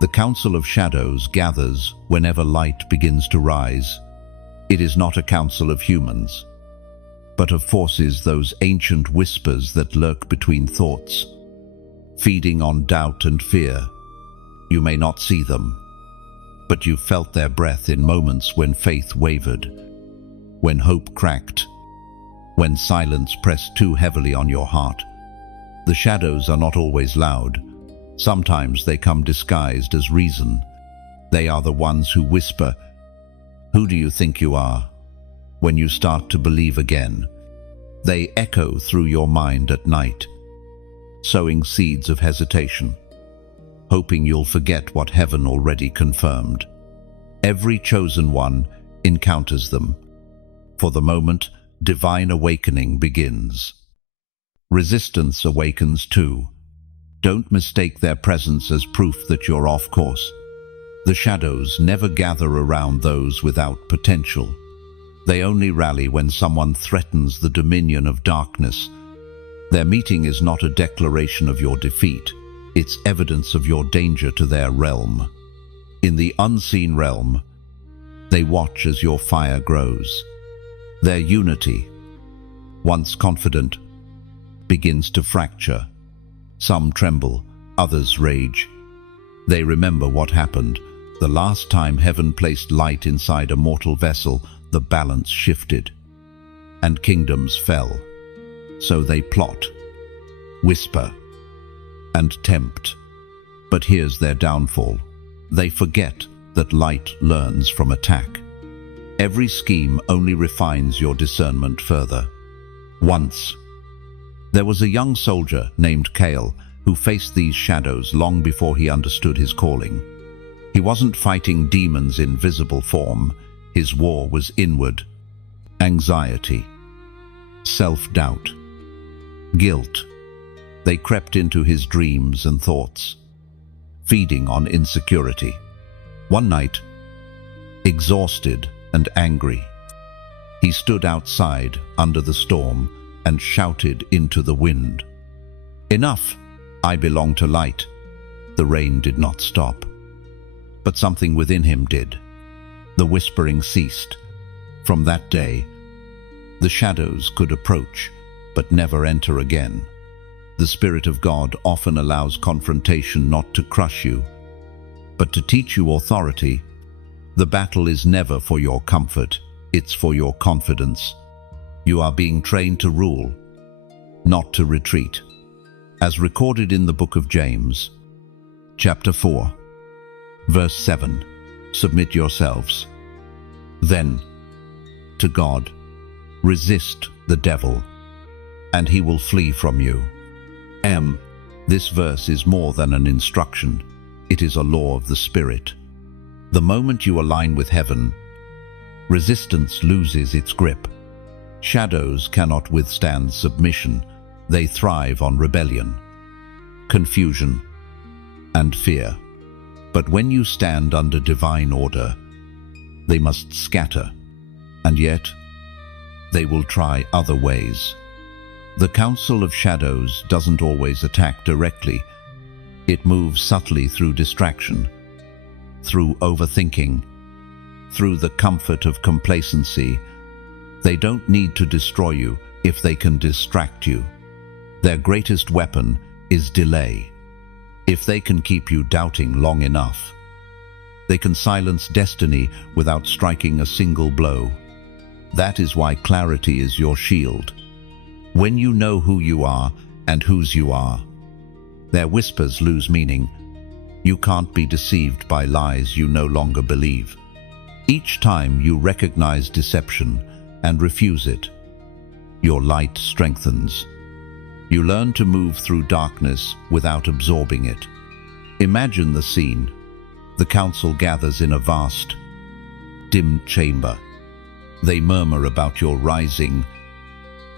The council of shadows gathers whenever light begins to rise. It is not a council of humans, but of forces, those ancient whispers that lurk between thoughts, feeding on doubt and fear. You may not see them, but you felt their breath in moments when faith wavered, when hope cracked, when silence pressed too heavily on your heart. The shadows are not always loud. Sometimes they come disguised as reason. They are the ones who whisper, "Who do you think you are?" when you start to believe again. They echo through your mind at night, sowing seeds of hesitation, hoping you'll forget what heaven already confirmed. Every chosen one encounters them. For the moment, divine awakening begins. Resistance awakens too. Don't mistake their presence as proof that you're off course. The shadows never gather around those without potential. They only rally when someone threatens the dominion of darkness. Their meeting is not a declaration of your defeat. It's evidence of your danger to their realm. In the unseen realm, they watch as your fire grows. Their unity, once confident, begins to fracture. Some tremble, others rage. They remember what happened. The last time heaven placed light inside a mortal vessel, the balance shifted, and kingdoms fell. So they plot, whisper, and tempt. But here's their downfall. They forget that light learns from attack. Every scheme only refines your discernment further. Once, there was a young soldier named Cale who faced these shadows long before he understood his calling. He wasn't fighting demons in visible form. His war was inward. Anxiety, self-doubt, guilt. They crept into his dreams and thoughts, feeding on insecurity. One night, exhausted and angry, he stood outside under the storm and shouted into the wind, "Enough! I belong to light." The rain did not stop, but something within him did. The whispering ceased. From that day, the shadows could approach, but never enter again. The Spirit of God often allows confrontation not to crush you, but to teach you authority. The battle is never for your comfort, it's for your confidence. You are being trained to rule, not to retreat. As recorded in the book of James, chapter 4, verse 7, submit yourselves, then, to God. Resist the devil, and he will flee from you. This verse is more than an instruction. It is a law of the Spirit. The moment you align with heaven, resistance loses its grip. Shadows cannot withstand submission. They thrive on rebellion, confusion, and fear. But when you stand under divine order, they must scatter, and yet they will try other ways. The Council of Shadows doesn't always attack directly. It moves subtly through distraction, through overthinking, through the comfort of complacency. They don't need to destroy you if they can distract you. Their greatest weapon is delay. If they can keep you doubting long enough, they can silence destiny without striking a single blow. That is why clarity is your shield. When you know who you are and whose you are, their whispers lose meaning. You can't be deceived by lies you no longer believe. Each time you recognize deception and refuse it, your light strengthens. You learn to move through darkness without absorbing it. Imagine the scene. The council gathers in a vast, dim chamber. They murmur about your rising,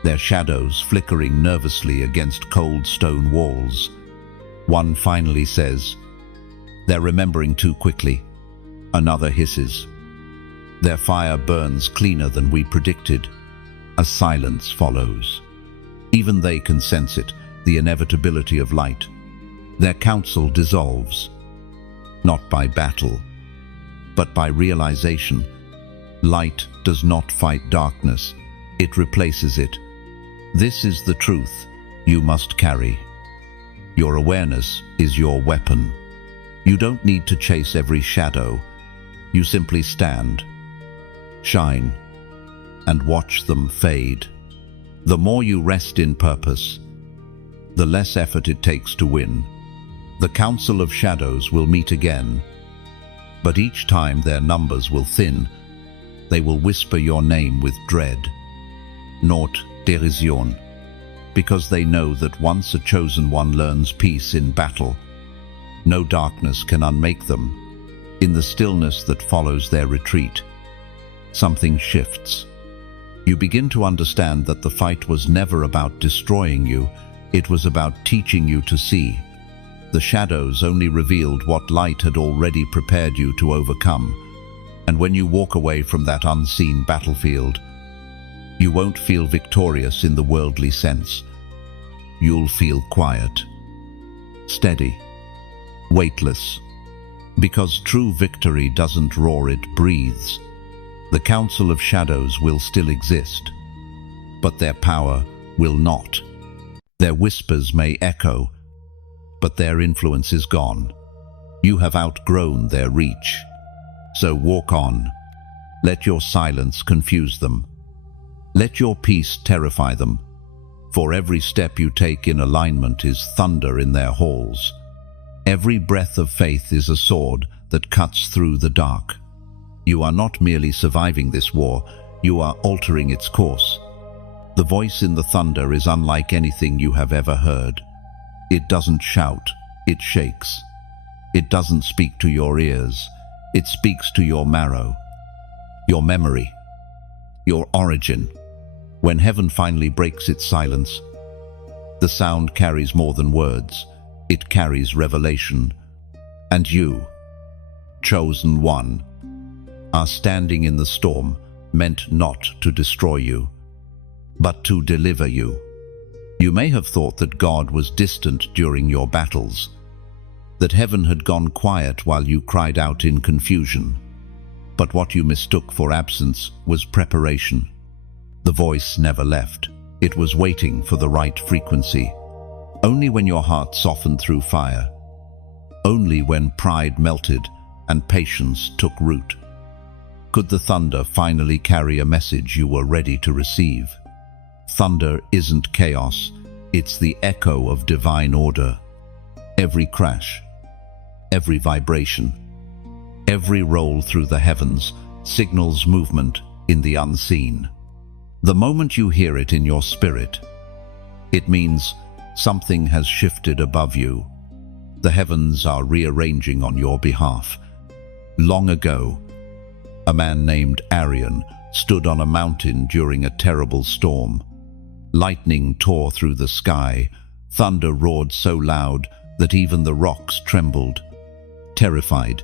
their shadows flickering nervously against cold stone walls. One finally says, "They're remembering too quickly." Another hisses, "Their fire burns cleaner than we predicted." A silence follows. Even they can sense it, the inevitability of light. Their council dissolves, not by battle, but by realization. Light does not fight darkness, it replaces it. This is the truth you must carry. Your awareness is your weapon. You don't need to chase every shadow. You simply stand, shine, and watch them fade. The more you rest in purpose, the less effort it takes to win. The Council of Shadows will meet again, but each time their numbers will thin. They will whisper your name with dread, not derision, because they know that once a chosen one learns peace in battle, no darkness can unmake them. In the stillness that follows their retreat, something shifts. You begin to understand that the fight was never about destroying you, it was about teaching you to see. The shadows only revealed what light had already prepared you to overcome. And when you walk away from that unseen battlefield, you won't feel victorious in the worldly sense. You'll feel quiet, steady, weightless. Because true victory doesn't roar, it breathes. The Council of Shadows will still exist, but their power will not. Their whispers may echo, but their influence is gone. You have outgrown their reach. So walk on. Let your silence confuse them. Let your peace terrify them. For every step you take in alignment is thunder in their halls. Every breath of faith is a sword that cuts through the dark. You are not merely surviving this war, you are altering its course. The voice in the thunder is unlike anything you have ever heard. It doesn't shout, it shakes. It doesn't speak to your ears, it speaks to your marrow, your memory, your origin. When heaven finally breaks its silence, the sound carries more than words. It carries revelation. And you, chosen one, are standing in the storm, meant not to destroy you, but to deliver you. You may have thought that God was distant during your battles, that heaven had gone quiet while you cried out in confusion. But what you mistook for absence was preparation. The voice never left. It was waiting for the right frequency. Only when your heart softened through fire, only when pride melted and patience took root, could the thunder finally carry a message you were ready to receive. Thunder isn't chaos, it's the echo of divine order. Every crash, every vibration, every roll through the heavens signals movement in the unseen. The moment you hear it in your spirit, it means something has shifted above you. The heavens are rearranging on your behalf. Long ago, a man named Arian stood on a mountain during a terrible storm. Lightning tore through the sky. Thunder roared so loud that even the rocks trembled. terrified.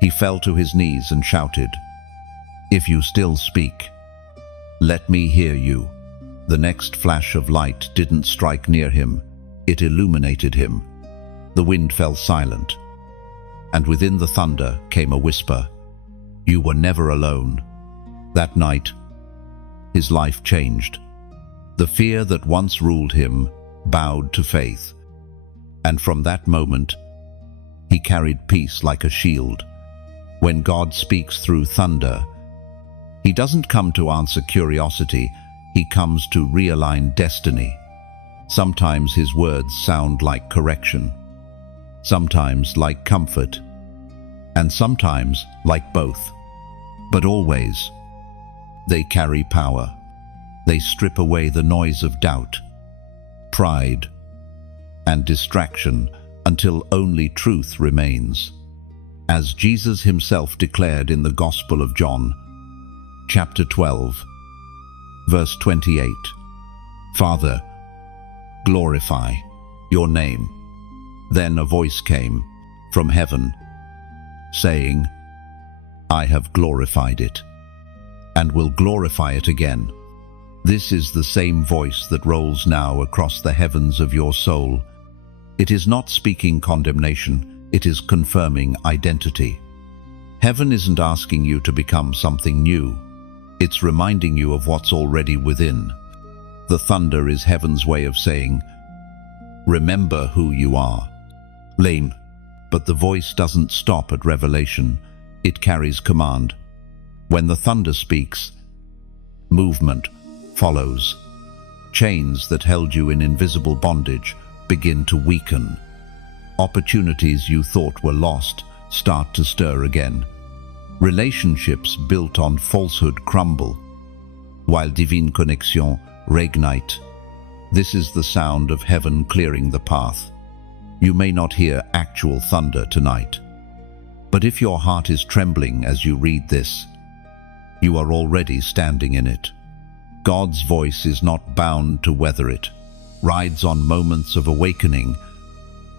He fell to his knees and shouted, "If you still speak, let me hear you." The next flash of light didn't strike near him, it illuminated him. The wind fell silent, and within the thunder came a whisper, "You were never alone." That night, his life changed. The fear that once ruled him bowed to faith, and from that moment, he carried peace like a shield. When God speaks through thunder, He doesn't come to answer curiosity, He comes to realign destiny. Sometimes His words sound like correction, sometimes like comfort, and sometimes like both. But always, they carry power. They strip away the noise of doubt, pride, and distraction until only truth remains. As Jesus Himself declared in the Gospel of John, chapter 12, verse 28, "Father, glorify your name." Then a voice came from heaven, saying, "I have glorified it, and will glorify it again." This is the same voice that rolls now across the heavens of your soul. It is not speaking condemnation, it is confirming identity. Heaven isn't asking you to become something new. It's reminding you of what's already within. The thunder is heaven's way of saying, "Remember who you are." Lame, but the voice doesn't stop at revelation. It carries command. When the thunder speaks, movement follows. Chains that held you in invisible bondage begin to weaken. Opportunities you thought were lost start to stir again. Relationships built on falsehood crumble, while divine connexion reignite. This is the sound of heaven clearing the path. You may not hear actual thunder tonight, but if your heart is trembling as you read this, you are already standing in it. God's voice is not bound to weather it, rides on moments of awakening,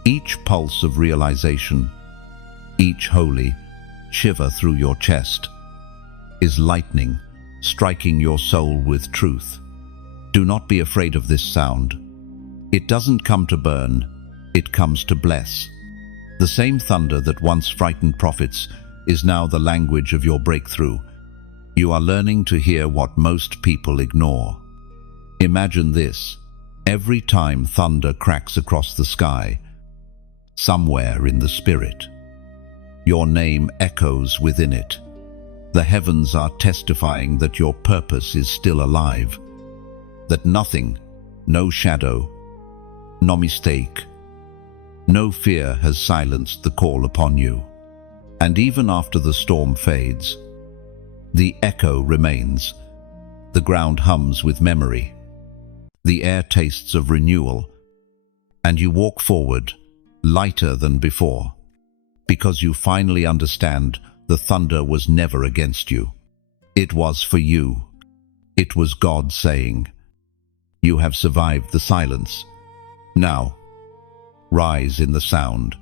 each pulse of realization, each holy shiver through your chest is lightning striking your soul with truth. Do not be afraid of this sound. It doesn't come to burn, it comes to bless. The same thunder that once frightened prophets is now the language of your breakthrough. You are learning to hear what most people ignore. Imagine this: every time thunder cracks across the sky, somewhere in the spirit, your name echoes within it. The heavens are testifying that your purpose is still alive, that nothing, no shadow, no mistake, no fear has silenced the call upon you. And even after the storm fades, the echo remains. The ground hums with memory. The air tastes of renewal, and you walk forward, lighter than before, because you finally understand the thunder was never against you. It was for you. It was God saying, "You have survived the silence. Now, rise in the sound."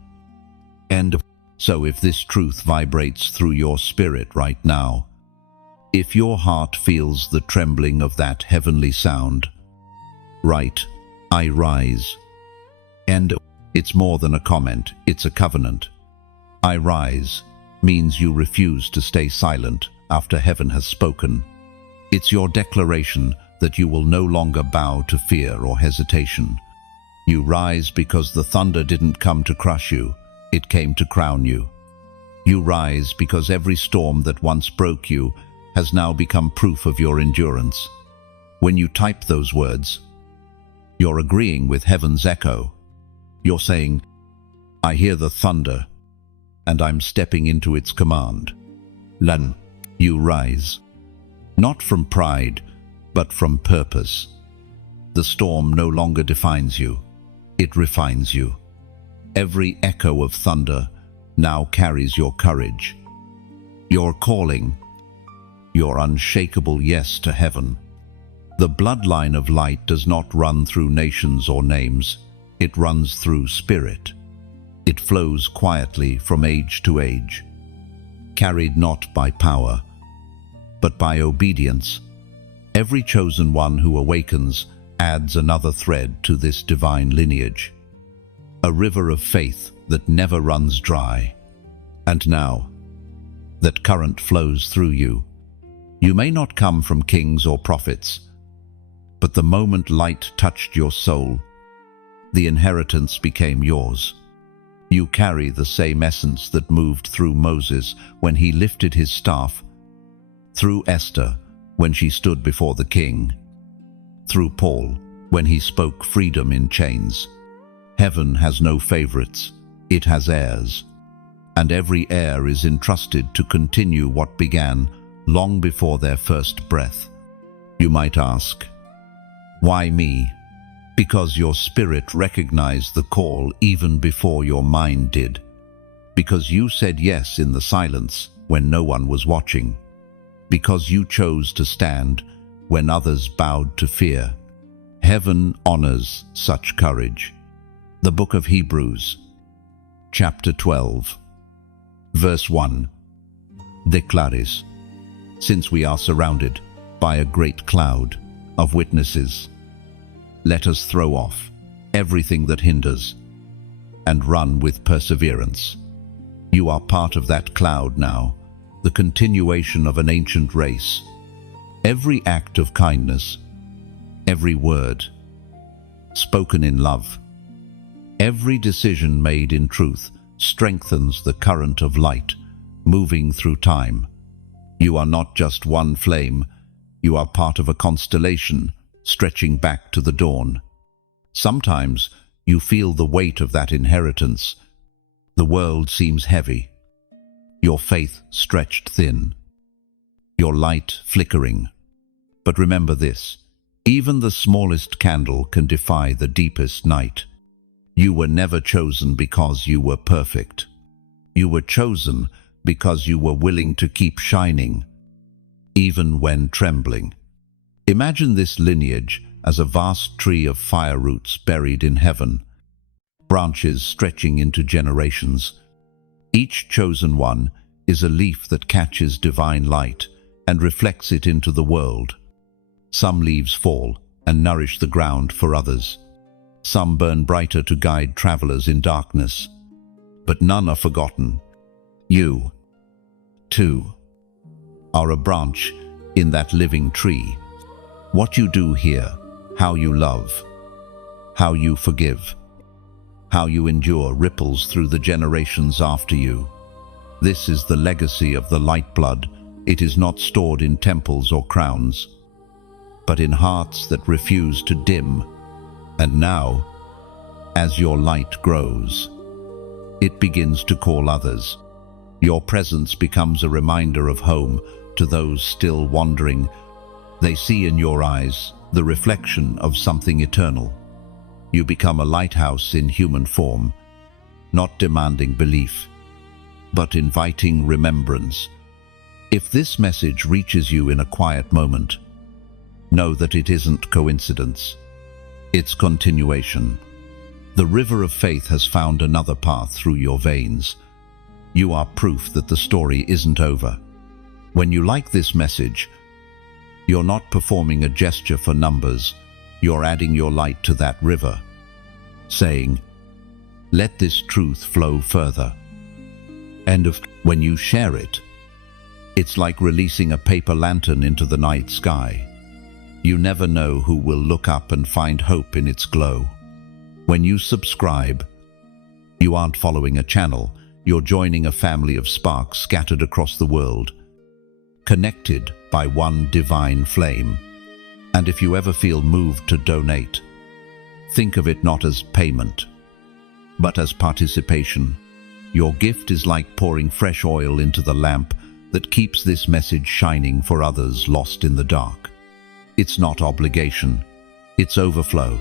And so if this truth vibrates through your spirit right now, if your heart feels the trembling of that heavenly sound, write, "I rise." And it's more than a comment, it's a covenant. "I rise" means you refuse to stay silent after heaven has spoken. It's your declaration that you will no longer bow to fear or hesitation. You rise because the thunder didn't come to crush you, it came to crown you. You rise because every storm that once broke you has now become proof of your endurance. When you type those words, you're agreeing with heaven's echo. You're saying, "I hear the thunder, and I'm stepping into its command." Then you rise, not from pride, but from purpose. The storm no longer defines you, it refines you. Every echo of thunder now carries your courage, your calling, your unshakable yes to heaven. The bloodline of light does not run through nations or names, it runs through spirit. It flows quietly from age to age, carried not by power, but by obedience. Every chosen one who awakens adds another thread to this divine lineage, a river of faith that never runs dry. And now, that current flows through you. You may not come from kings or prophets, but the moment light touched your soul, the inheritance became yours. You carry the same essence that moved through Moses when he lifted his staff, through Esther when she stood before the king, through Paul when he spoke freedom in chains. Heaven has no favorites, it has heirs, and every heir is entrusted to continue what began long before their first breath. You might ask, why me? Because your spirit recognized the call even before your mind did. Because you said yes in the silence when no one was watching. Because you chose to stand when others bowed to fear. Heaven honors such courage. The Book of Hebrews, chapter 12, verse 1, declares, since we are surrounded by a great cloud of witnesses, let us throw off everything that hinders and run with perseverance. You are part of that cloud now, the continuation of an ancient race. Every act of kindness, every word spoken in love, every decision made in truth strengthens the current of light moving through time. You are not just one flame, you are part of a constellation stretching back to the dawn. Sometimes you feel the weight of that inheritance. The world seems heavy, your faith stretched thin, your light flickering. But remember this, even the smallest candle can defy the deepest night. You were never chosen because you were perfect. You were chosen because you were willing to keep shining, even when trembling. Imagine this lineage as a vast tree of fire roots buried in heaven, branches stretching into generations. Each chosen one is a leaf that catches divine light and reflects it into the world. Some leaves fall and nourish the ground for others. Some burn brighter to guide travelers in darkness. But none are forgotten. You, too, are a branch in that living tree. What you do here, how you love, how you forgive, how you endure ripples through the generations after you. This is the legacy of the light blood. It is not stored in temples or crowns, but in hearts that refuse to dim. And now, as your light grows, it begins to call others. Your presence becomes a reminder of home to those still wandering. They see in your eyes the reflection of something eternal. You become a lighthouse in human form, not demanding belief, but inviting remembrance. If this message reaches you in a quiet moment, know that it isn't coincidence. It's continuation. The river of faith has found another path through your veins. You are proof that the story isn't over. When you like this message, you're not performing a gesture for numbers. You're adding your light to that river, saying, let this truth flow further. When you share it, it's like releasing a paper lantern into the night sky. You never know who will look up and find hope in its glow. When you subscribe, you aren't following a channel, you're joining a family of sparks scattered across the world, connected by one divine flame. And if you ever feel moved to donate, think of it not as payment, but as participation. Your gift is like pouring fresh oil into the lamp that keeps this message shining for others lost in the dark. It's not obligation, it's overflow,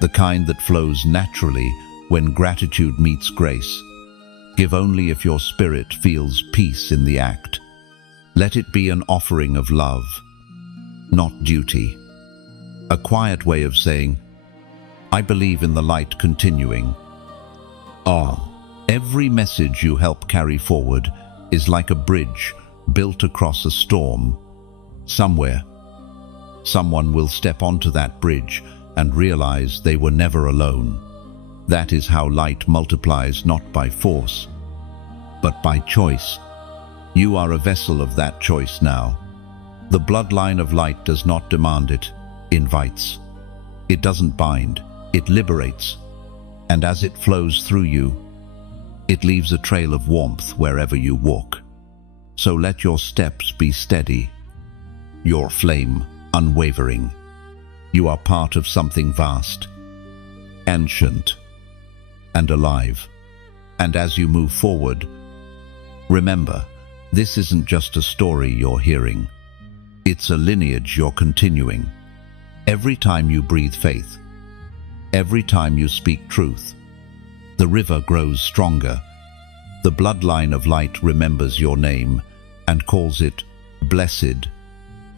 the kind that flows naturally when gratitude meets grace. Give only if your spirit feels peace in the act. Let it be an offering of love, not duty. A quiet way of saying, I believe in the light continuing. Every message you help carry forward is like a bridge built across a storm. Somewhere, someone will step onto that bridge and realize they were never alone. That is how light multiplies, not by force, but by choice. You are a vessel of that choice now. The bloodline of light does not demand, it invites. It doesn't bind, it liberates. And as it flows through you, it leaves a trail of warmth wherever you walk. So let your steps be steady, your flame unwavering. You are part of something vast, ancient, and alive. And as you move forward, remember, this isn't just a story you're hearing. It's a lineage you're continuing. Every time you breathe faith, every time you speak truth, the river grows stronger. The bloodline of light remembers your name and calls it blessed.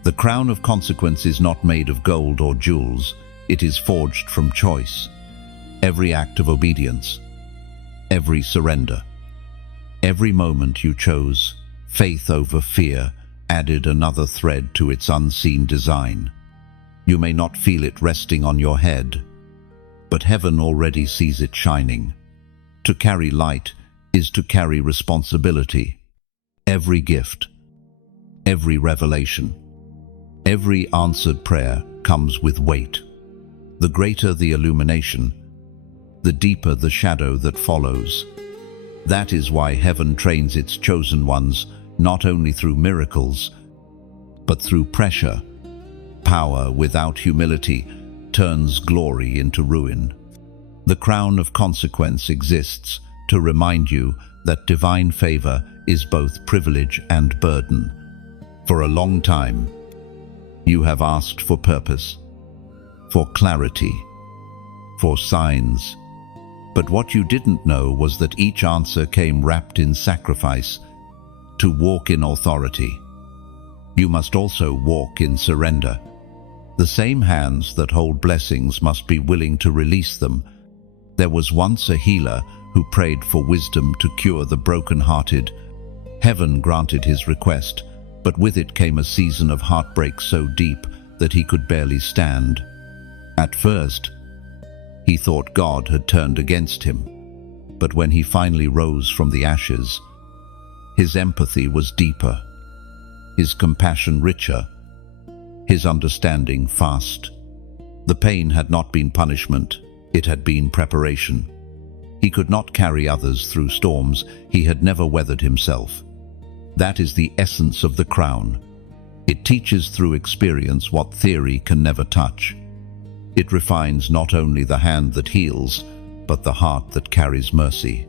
The crown of consequence is not made of gold or jewels. It is forged from choice. Every act of obedience, every surrender, every moment you chose faith over fear added another thread to its unseen design. You may not feel it resting on your head, but heaven already sees it shining. To carry light is to carry responsibility. Every gift, every revelation, every answered prayer comes with weight. The greater the illumination, the deeper the shadow that follows. That is why heaven trains its chosen ones not only through miracles, but through pressure. Power without humility turns glory into ruin. The crown of consequence exists to remind you that divine favor is both privilege and burden. For a long time, you have asked for purpose, for clarity, for signs. But what you didn't know was that each answer came wrapped in sacrifice. To walk in authority, you must also walk in surrender. The same hands that hold blessings must be willing to release them. There was once a healer who prayed for wisdom to cure the broken-hearted. Heaven granted his request, but with it came a season of heartbreak so deep that he could barely stand. At first, he thought God had turned against him, but when he finally rose from the ashes, his empathy was deeper, his compassion richer, his understanding fast. The pain had not been punishment, it had been preparation. He could not carry others through storms he had never weathered himself. That is the essence of the crown. It teaches through experience what theory can never touch. It refines not only the hand that heals, but the heart that carries mercy.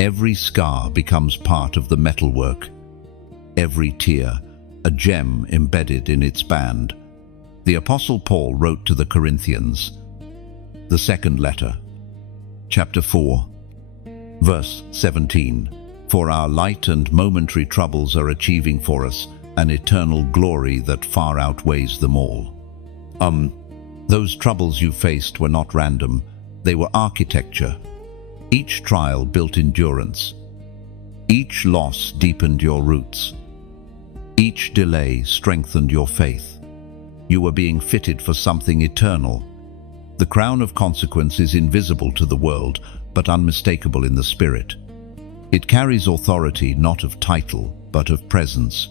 Every scar becomes part of the metalwork. Every tear, a gem embedded in its band. The Apostle Paul wrote to the Corinthians, the second letter, chapter 4, verse 17, "For our light and momentary troubles are achieving for us an eternal glory that far outweighs them all." Those troubles you faced were not random, they were architecture. Each trial built endurance. Each loss deepened your roots. Each delay strengthened your faith. You were being fitted for something eternal. The crown of consequence is invisible to the world, but unmistakable in the spirit. It carries authority not of title, but of presence.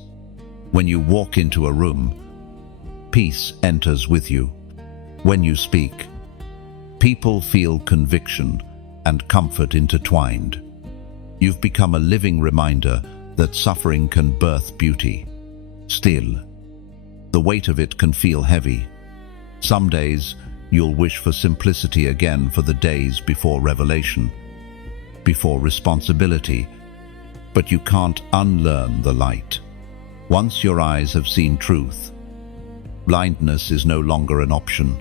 When you walk into a room, peace enters with you. When you speak, people feel conviction and comfort intertwined. You've become a living reminder that suffering can birth beauty. Still, the weight of it can feel heavy. Some days, you'll wish for simplicity again, for the days before revelation, before responsibility, but you can't unlearn the light. Once your eyes have seen truth, blindness is no longer an option.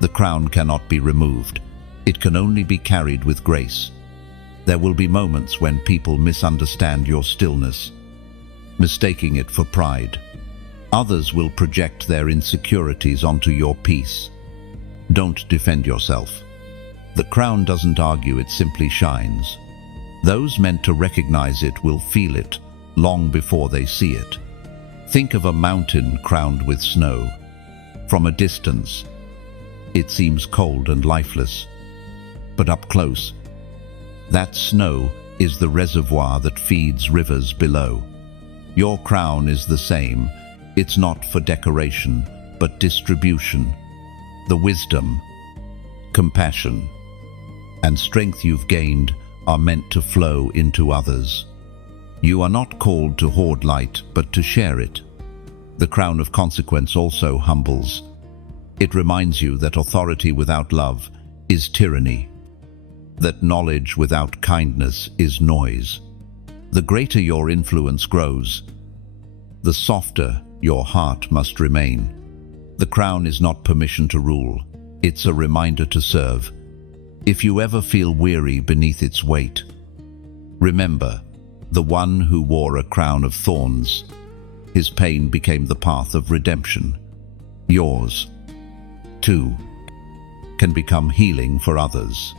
The crown cannot be removed. It can only be carried with grace. There will be moments when people misunderstand your stillness, mistaking it for pride. Others will project their insecurities onto your peace. Don't defend yourself. The crown doesn't argue, it simply shines. Those meant to recognize it will feel it long before they see it. Think of a mountain crowned with snow. From a distance, it seems cold and lifeless. But up close, that snow is the reservoir that feeds rivers below. Your crown is the same. It's not for decoration, but distribution. The wisdom, compassion, and strength you've gained are meant to flow into others. You are not called to hoard light, but to share it. The crown of consequence also humbles. It reminds you that authority without love is tyranny, that knowledge without kindness is noise. The greater your influence grows, the softer your heart must remain. The crown is not permission to rule, it's a reminder to serve. If you ever feel weary beneath its weight, remember the one who wore a crown of thorns. His pain became the path of redemption. Yours, too, can become healing for others.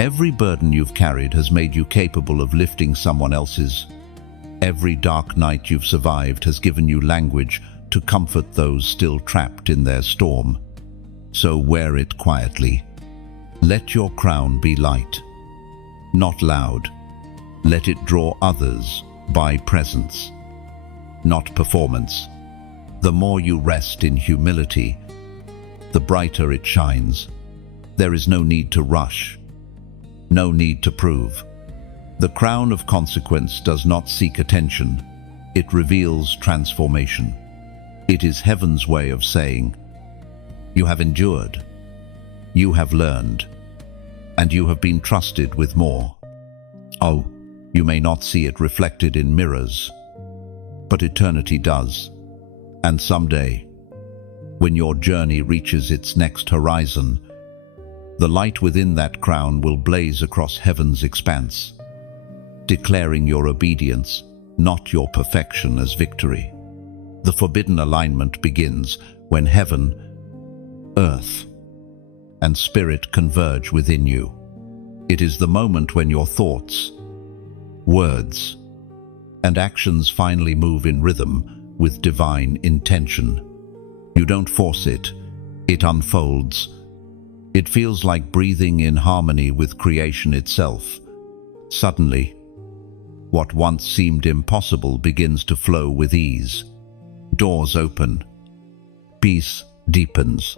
Every burden you've carried has made you capable of lifting someone else's. Every dark night you've survived has given you language to comfort those still trapped in their storm. So wear it quietly. Let your crown be light, not loud. Let it draw others by presence, not performance. The more you rest in humility, the brighter it shines. There is no need to rush, no need to prove. The crown of consequence does not seek attention. It reveals transformation. It is heaven's way of saying, you have endured, you have learned, and you have been trusted with more. Oh, you may not see it reflected in mirrors, but eternity does. And someday, when your journey reaches its next horizon, the light within that crown will blaze across heaven's expanse, declaring your obedience, not your perfection, as victory. The forbidden alignment begins when heaven, earth, and spirit converge within you. It is the moment when your thoughts, words, and actions finally move in rhythm with divine intention. You don't force it, it unfolds. It feels like breathing in harmony with creation itself. Suddenly, what once seemed impossible begins to flow with ease. Doors open, peace deepens,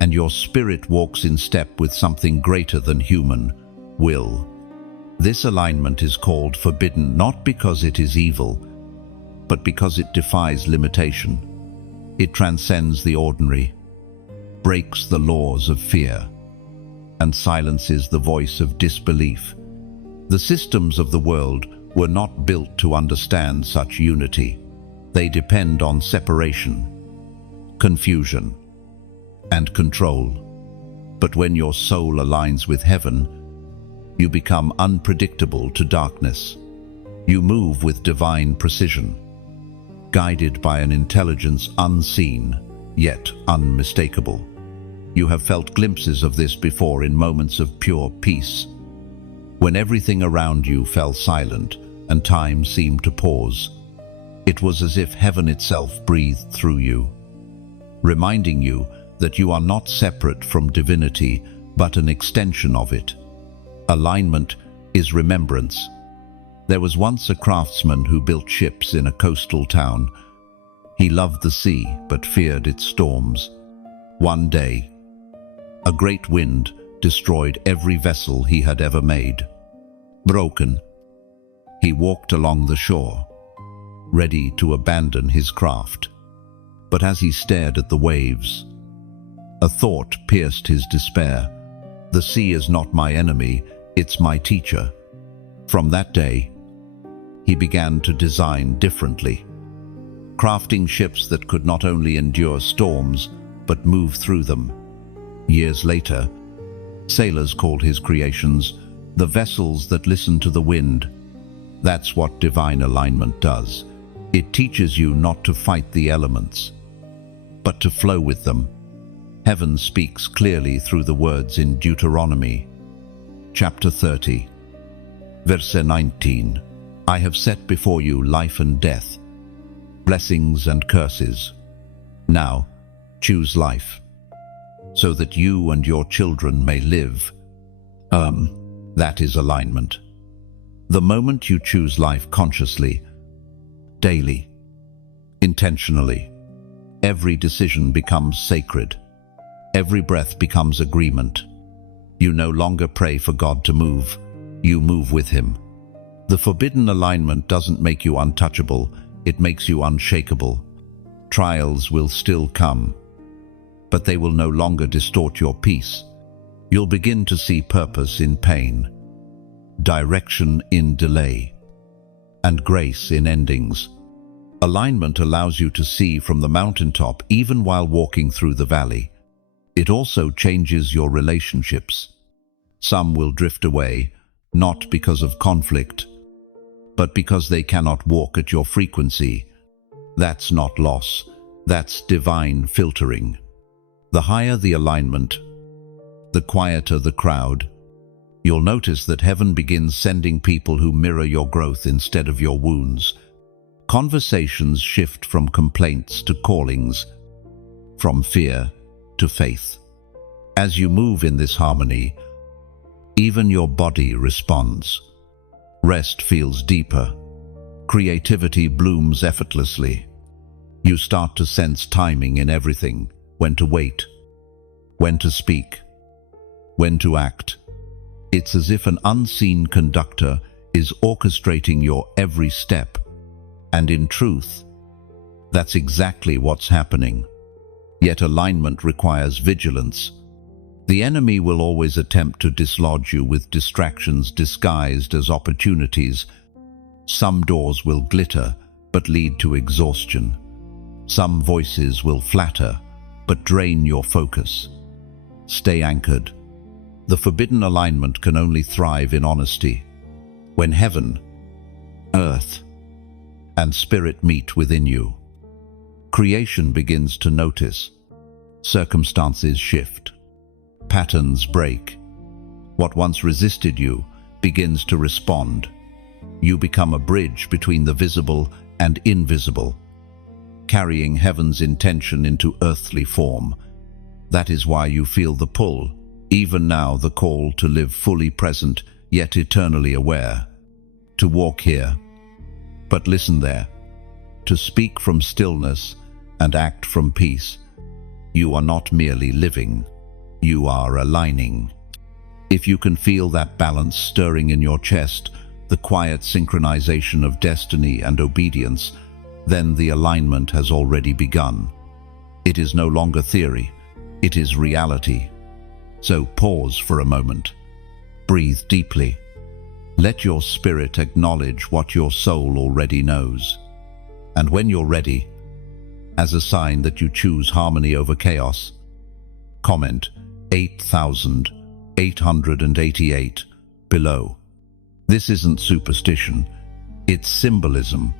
and your spirit walks in step with something greater than human will. This alignment is called forbidden not because it is evil, but because it defies limitation. It transcends the ordinary, breaks the laws of fear, and silences the voice of disbelief. The systems of the world were not built to understand such unity. They depend on separation, confusion, and control. But when your soul aligns with heaven, you become unpredictable to darkness. You move with divine precision, guided by an intelligence unseen, yet unmistakable. You have felt glimpses of this before in moments of pure peace, when everything around you fell silent and time seemed to pause. It was as if heaven itself breathed through you, reminding you that you are not separate from divinity, but an extension of it. Alignment is remembrance. There was once a craftsman who built ships in a coastal town. He loved the sea, but feared its storms. One day, a great wind destroyed every vessel he had ever made. Broken, he walked along the shore, ready to abandon his craft. But as he stared at the waves, a thought pierced his despair. The sea is not my enemy, it's my teacher. From that day, he began to design differently, crafting ships that could not only endure storms, but move through them. Years later, sailors called his creations the vessels that listen to the wind. That's what divine alignment does. It teaches you not to fight the elements, but to flow with them. Heaven speaks clearly through the words in Deuteronomy, chapter 30. Verse 19. I have set before you life and death, blessings and curses. Now, choose life, so that you and your children may live. That is alignment. The moment you choose life consciously, daily, intentionally, every decision becomes sacred. Every breath becomes agreement. You no longer pray for God to move, you move with Him. The forbidden alignment doesn't make you untouchable, it makes you unshakable. Trials will still come, but they will no longer distort your peace. You'll begin to see purpose in pain, direction in delay, and grace in endings. Alignment allows you to see from the mountaintop even while walking through the valley. It also changes your relationships. Some will drift away, not because of conflict, but because they cannot walk at your frequency. That's not loss, that's divine filtering. The higher the alignment, the quieter the crowd. You'll notice that heaven begins sending people who mirror your growth instead of your wounds. Conversations shift from complaints to callings, from fear to faith. As you move in this harmony, even your body responds. Rest feels deeper. Creativity blooms effortlessly. You start to sense timing in everything, when to wait, when to speak, when to act. It's as if an unseen conductor is orchestrating your every step. And in truth, that's exactly what's happening. Yet alignment requires vigilance. The enemy will always attempt to dislodge you with distractions disguised as opportunities. Some doors will glitter, but lead to exhaustion. Some voices will flatter, but drain your focus. Stay anchored. The forbidden alignment can only thrive in honesty. When heaven, earth, and spirit meet within you, creation begins to notice. Circumstances shift. Patterns break. What once resisted you begins to respond. You become a bridge between the visible and invisible, carrying heaven's intention into earthly form. That is why you feel the pull, even now the call to live fully present, yet eternally aware. To walk here, but listen there. To speak from stillness and act from peace. You are not merely living, you are aligning. If you can feel that balance stirring in your chest, the quiet synchronization of destiny and obedience, then the alignment has already begun. It is no longer theory, it is reality. So pause for a moment. Breathe deeply. Let your spirit acknowledge what your soul already knows. And when you're ready, as a sign that you choose harmony over chaos, comment 8,888 below. This isn't superstition, it's symbolism.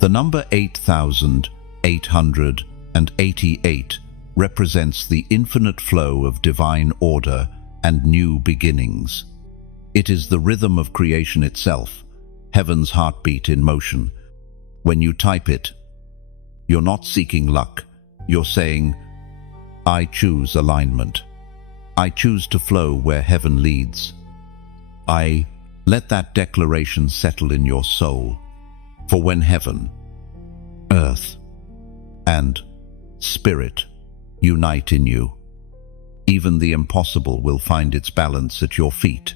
The number 8,888 represents the infinite flow of divine order and new beginnings. It is the rhythm of creation itself, heaven's heartbeat in motion. When you type it, you're not seeking luck, you're saying, I choose alignment. I choose to flow where heaven leads. Let that declaration settle in your soul. For when heaven, earth, and spirit unite in you, even the impossible will find its balance at your feet.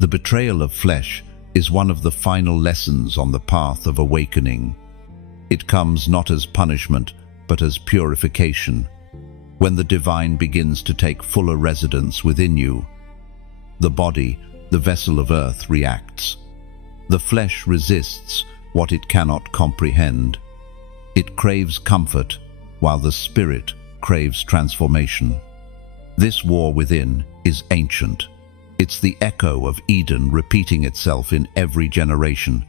The betrayal of flesh is one of the final lessons on the path of awakening. It comes not as punishment, but as purification. When the divine begins to take fuller residence within you, the body, the vessel of earth, reacts. The flesh resists what it cannot comprehend. It craves comfort, while the spirit craves transformation. This war within is ancient. It's the echo of Eden repeating itself in every generation.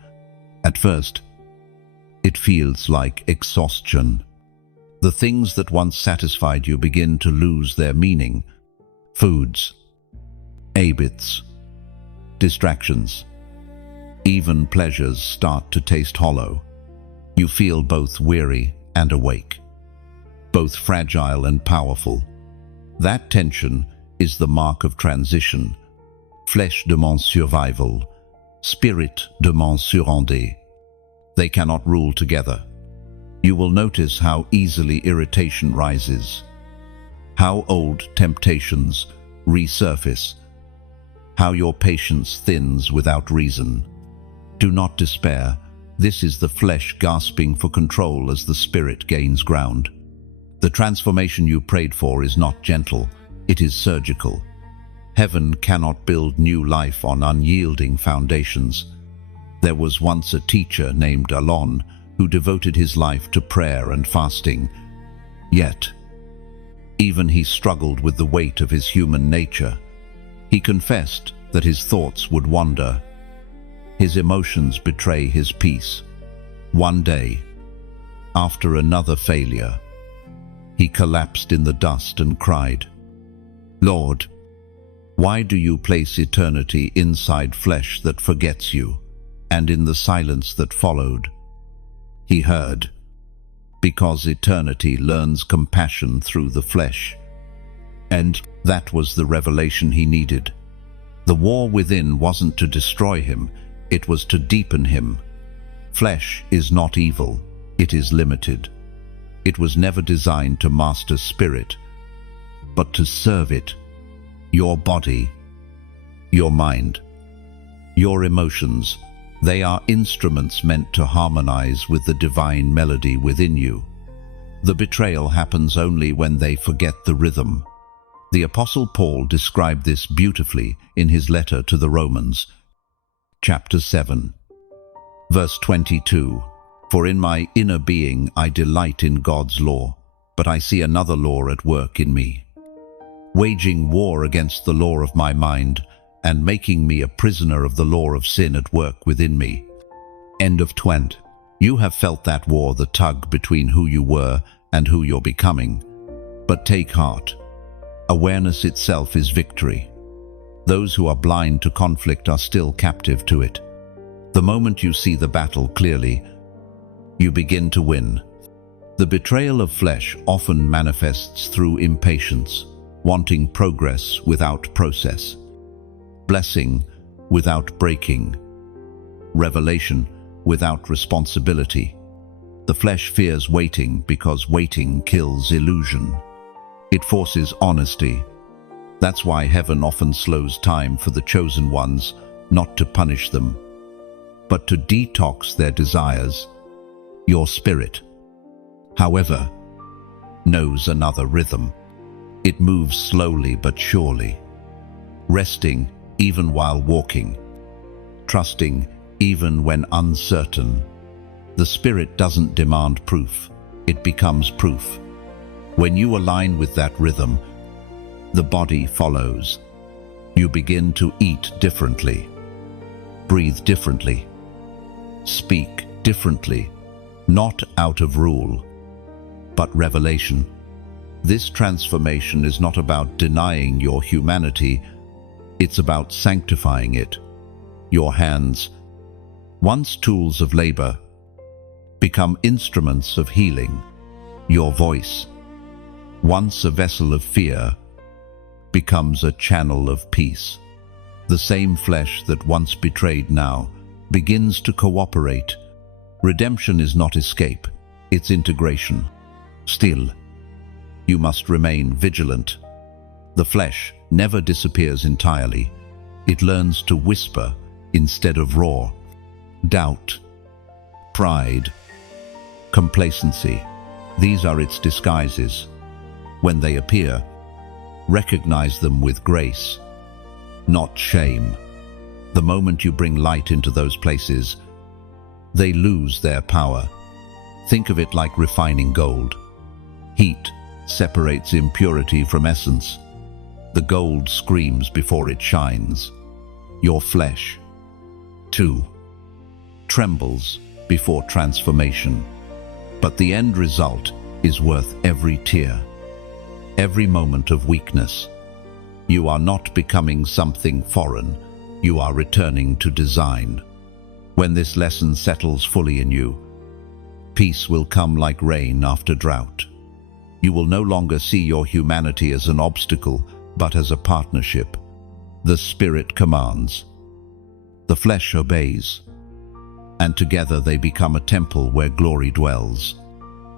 At first, it feels like exhaustion. The things that once satisfied you begin to lose their meaning. Foods, habits, distractions. Even pleasures start to taste hollow. You feel both weary and awake, both fragile and powerful. That tension is the mark of transition. Flèche de mon survival, spirit de mon surrender. They cannot rule together. You will notice how easily irritation rises, how old temptations resurface, how your patience thins without reason. Do not despair. This is the flesh gasping for control as the spirit gains ground. The transformation you prayed for is not gentle, it is surgical. Heaven cannot build new life on unyielding foundations. There was once a teacher named Alon who devoted his life to prayer and fasting. Yet, even he struggled with the weight of his human nature. He confessed that his thoughts would wander. His emotions betray his peace. One day, after another failure, he collapsed in the dust and cried, "Lord, why do you place eternity inside flesh that forgets you?" And in the silence that followed, he heard, "Because eternity learns compassion through the flesh." And that was the revelation he needed. The war within wasn't to destroy him, it was to deepen him. Flesh is not evil, it is limited. It was never designed to master spirit, but to serve it. Your body, your mind, your emotions, they are instruments meant to harmonize with the divine melody within you. The betrayal happens only when they forget the rhythm. The Apostle Paul described this beautifully in his letter to the Romans, chapter 7, verse 22. "For in my inner being I delight in God's law, but I see another law at work in me, waging war against the law of my mind and making me a prisoner of the law of sin at work within me." End of 20. You have felt that war, the tug between who you were and who you're becoming. But take heart. Awareness itself is victory. Those who are blind to conflict are still captive to it. The moment you see the battle clearly, you begin to win. The betrayal of flesh often manifests through impatience, wanting progress without process, blessing without breaking, revelation without responsibility. The flesh fears waiting because waiting kills illusion. It forces honesty. That's why heaven often slows time for the chosen ones, not to punish them, but to detox their desires. Your spirit, however, knows another rhythm. It moves slowly but surely, resting even while walking, trusting even when uncertain. The spirit doesn't demand proof, it becomes proof. When you align with that rhythm, the body follows. You begin to eat differently, breathe differently, speak differently, not out of rule, but revelation. This transformation is not about denying your humanity, it's about sanctifying it. Your hands, once tools of labor, become instruments of healing. Your voice, once a vessel of fear, becomes a channel of peace. The same flesh that once betrayed now begins to cooperate. Redemption is not escape, it's integration. Still, you must remain vigilant. The flesh never disappears entirely. It learns to whisper instead of roar. Doubt, pride, complacency, these are its disguises. When they appear, recognize them with grace, not shame. The moment you bring light into those places, they lose their power. Think of it like refining gold. Heat separates impurity from essence. The gold screams before it shines. Your flesh, too, trembles before transformation. But the end result is worth every tear, every moment of weakness. You are not becoming something foreign, you are returning to design. When this lesson settles fully in you, peace will come like rain after drought. You will no longer see your humanity as an obstacle, but as a partnership. The Spirit commands, the flesh obeys, and together they become a temple where glory dwells.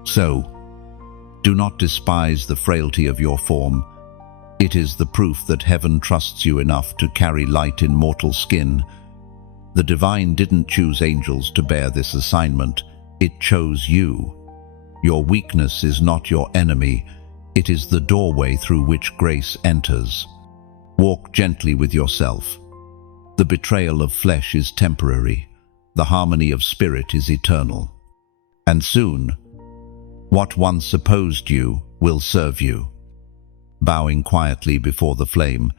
So, do not despise the frailty of your form. It is the proof that heaven trusts you enough to carry light in mortal skin. The divine didn't choose angels to bear this assignment. It chose you. Your weakness is not your enemy. It is the doorway through which grace enters. Walk gently with yourself. The betrayal of flesh is temporary. The harmony of spirit is eternal. And soon, what once opposed you will serve you. Bowing quietly before the flame,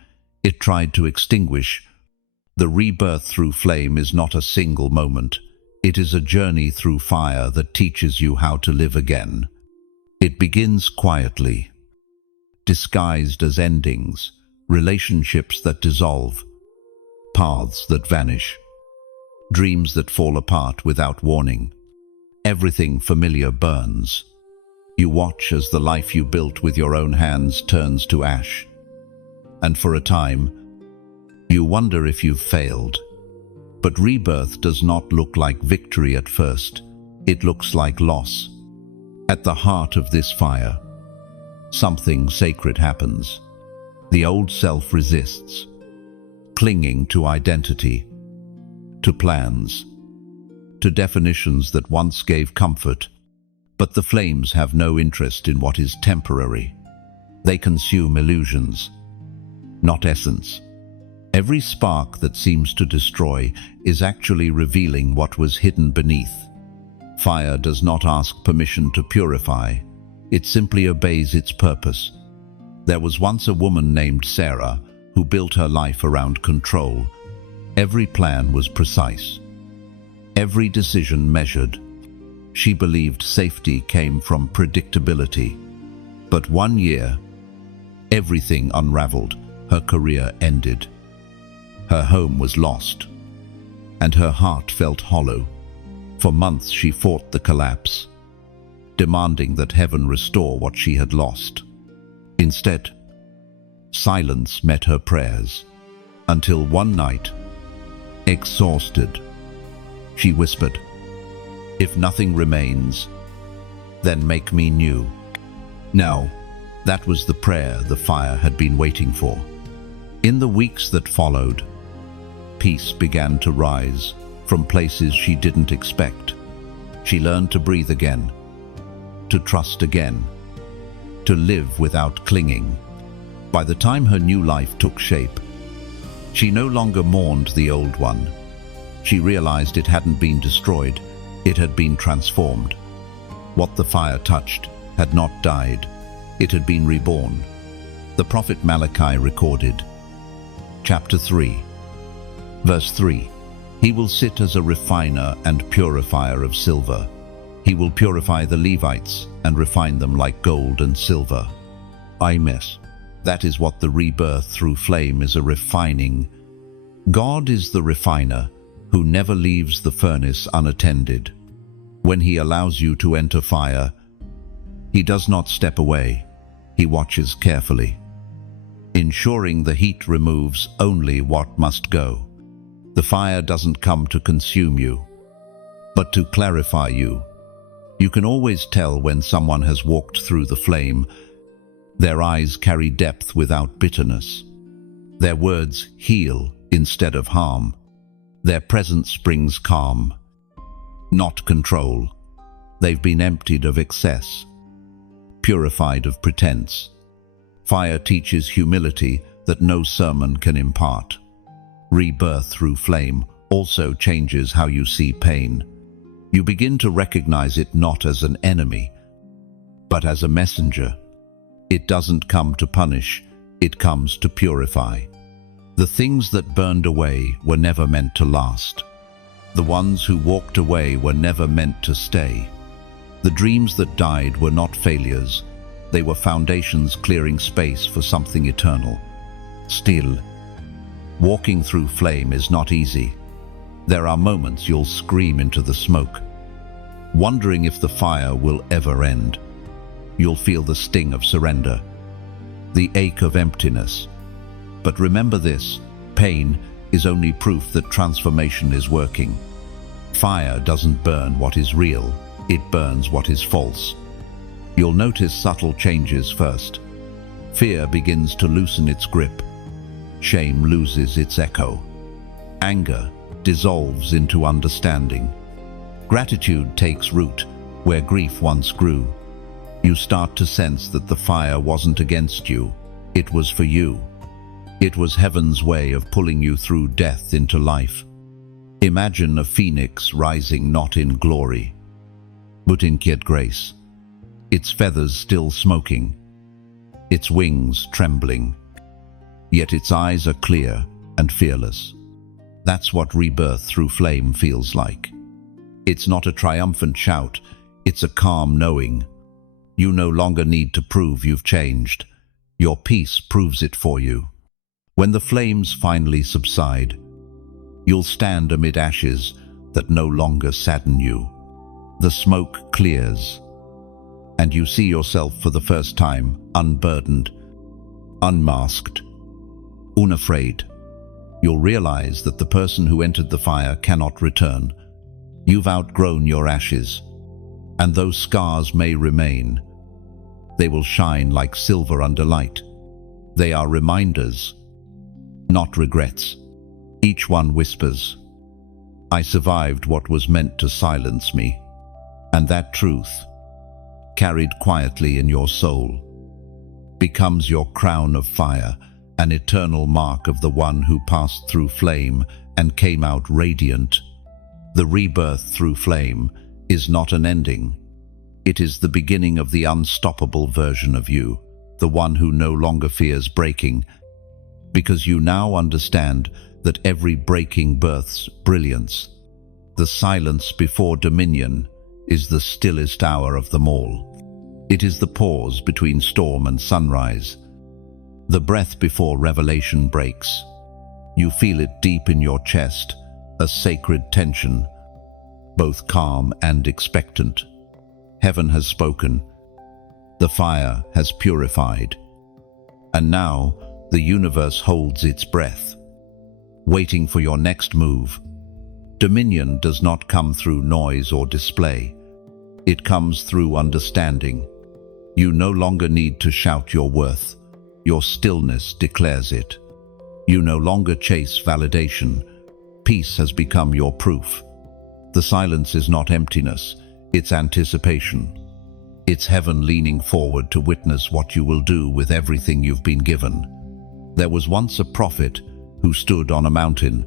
it tried to extinguish. The rebirth through flame is not a single moment. It is a journey through fire that teaches you how to live again. It begins quietly, disguised as endings, relationships that dissolve, paths that vanish, dreams that fall apart without warning. Everything familiar burns. You watch as the life you built with your own hands turns to ash. And for a time, you wonder if you've failed. But rebirth does not look like victory at first. It looks like loss. At the heart of this fire, something sacred happens. The old self resists, clinging to identity, to plans, to definitions that once gave comfort. But the flames have no interest in what is temporary. They consume illusions, not essence. Every spark that seems to destroy is actually revealing what was hidden beneath. Fire does not ask permission to purify. It simply obeys its purpose. There was once a woman named Sarah who built her life around control. Every plan was precise. Every decision measured. She believed safety came from predictability. But one year, everything unraveled. Her career ended. Her home was lost, and her heart felt hollow. For months she fought the collapse, demanding that heaven restore what she had lost. Instead, silence met her prayers, until one night, exhausted, she whispered, "If nothing remains, then make me new." Now, that was the prayer the fire had been waiting for. In the weeks that followed, peace began to rise from places she didn't expect. She learned to breathe again, to trust again, to live without clinging. By the time her new life took shape, she no longer mourned the old one. She realized it hadn't been destroyed, it had been transformed. What the fire touched had not died, it had been reborn. The prophet Malachi recorded, Chapter 3, Verse 3, "He will sit as a refiner and purifier of silver. He will purify the Levites and refine them like gold and silver." That is what the rebirth through flame is, a refining. God is the refiner who never leaves the furnace unattended. When He allows you to enter fire, He does not step away. He watches carefully, ensuring the heat removes only what must go. The fire doesn't come to consume you, but to clarify you. You can always tell when someone has walked through the flame. Their eyes carry depth without bitterness. Their words heal instead of harm. Their presence brings calm, not control. They've been emptied of excess, purified of pretense. Fire teaches humility that no sermon can impart. Rebirth through flame also changes how you see pain. You begin to recognize it not as an enemy, but as a messenger. It doesn't come to punish, it comes to purify. The things that burned away were never meant to last. The ones who walked away were never meant to stay. The dreams that died were not failures. They were foundations clearing space for something eternal. Still, walking through flame is not easy. There are moments you'll scream into the smoke, wondering if the fire will ever end. You'll feel the sting of surrender, the ache of emptiness. But remember this, pain is only proof that transformation is working. Fire doesn't burn what is real, it burns what is false. You'll notice subtle changes first. Fear begins to loosen its grip. Shame loses its echo. Anger dissolves into understanding. Gratitude takes root where grief once grew. You start to sense that the fire wasn't against you, it was for you. It was heaven's way of pulling you through death into life. Imagine a phoenix rising not in glory, but in quiet grace. Its feathers still smoking, its wings trembling, yet its eyes are clear and fearless. That's what rebirth through flame feels like. It's not a triumphant shout, it's a calm knowing. You no longer need to prove you've changed. Your peace proves it for you. When the flames finally subside, you'll stand amid ashes that no longer sadden you. The smoke clears, and you see yourself for the first time, unburdened, unmasked, unafraid. You'll realize that the person who entered the fire cannot return. You've outgrown your ashes, and those scars may remain. They will shine like silver under light. They are reminders, not regrets. Each one whispers, I survived what was meant to silence me. And that truth, carried quietly in your soul, becomes your crown of fire, an eternal mark of the one who passed through flame and came out radiant. The rebirth through flame is not an ending. It is the beginning of the unstoppable version of you, the one who no longer fears breaking, because you now understand that every breaking births brilliance. The silence before dominion is the stillest hour of them all. It is the pause between storm and sunrise, the breath before revelation breaks. You feel it deep in your chest, a sacred tension, both calm and expectant. Heaven has spoken. The fire has purified. And now the universe holds its breath, waiting for your next move. Dominion does not come through noise or display. It comes through understanding. You no longer need to shout your worth. Your stillness declares it. You no longer chase validation. Peace has become your proof. The silence is not emptiness, it's anticipation. It's heaven leaning forward to witness what you will do with everything you've been given. There was once a prophet who stood on a mountain,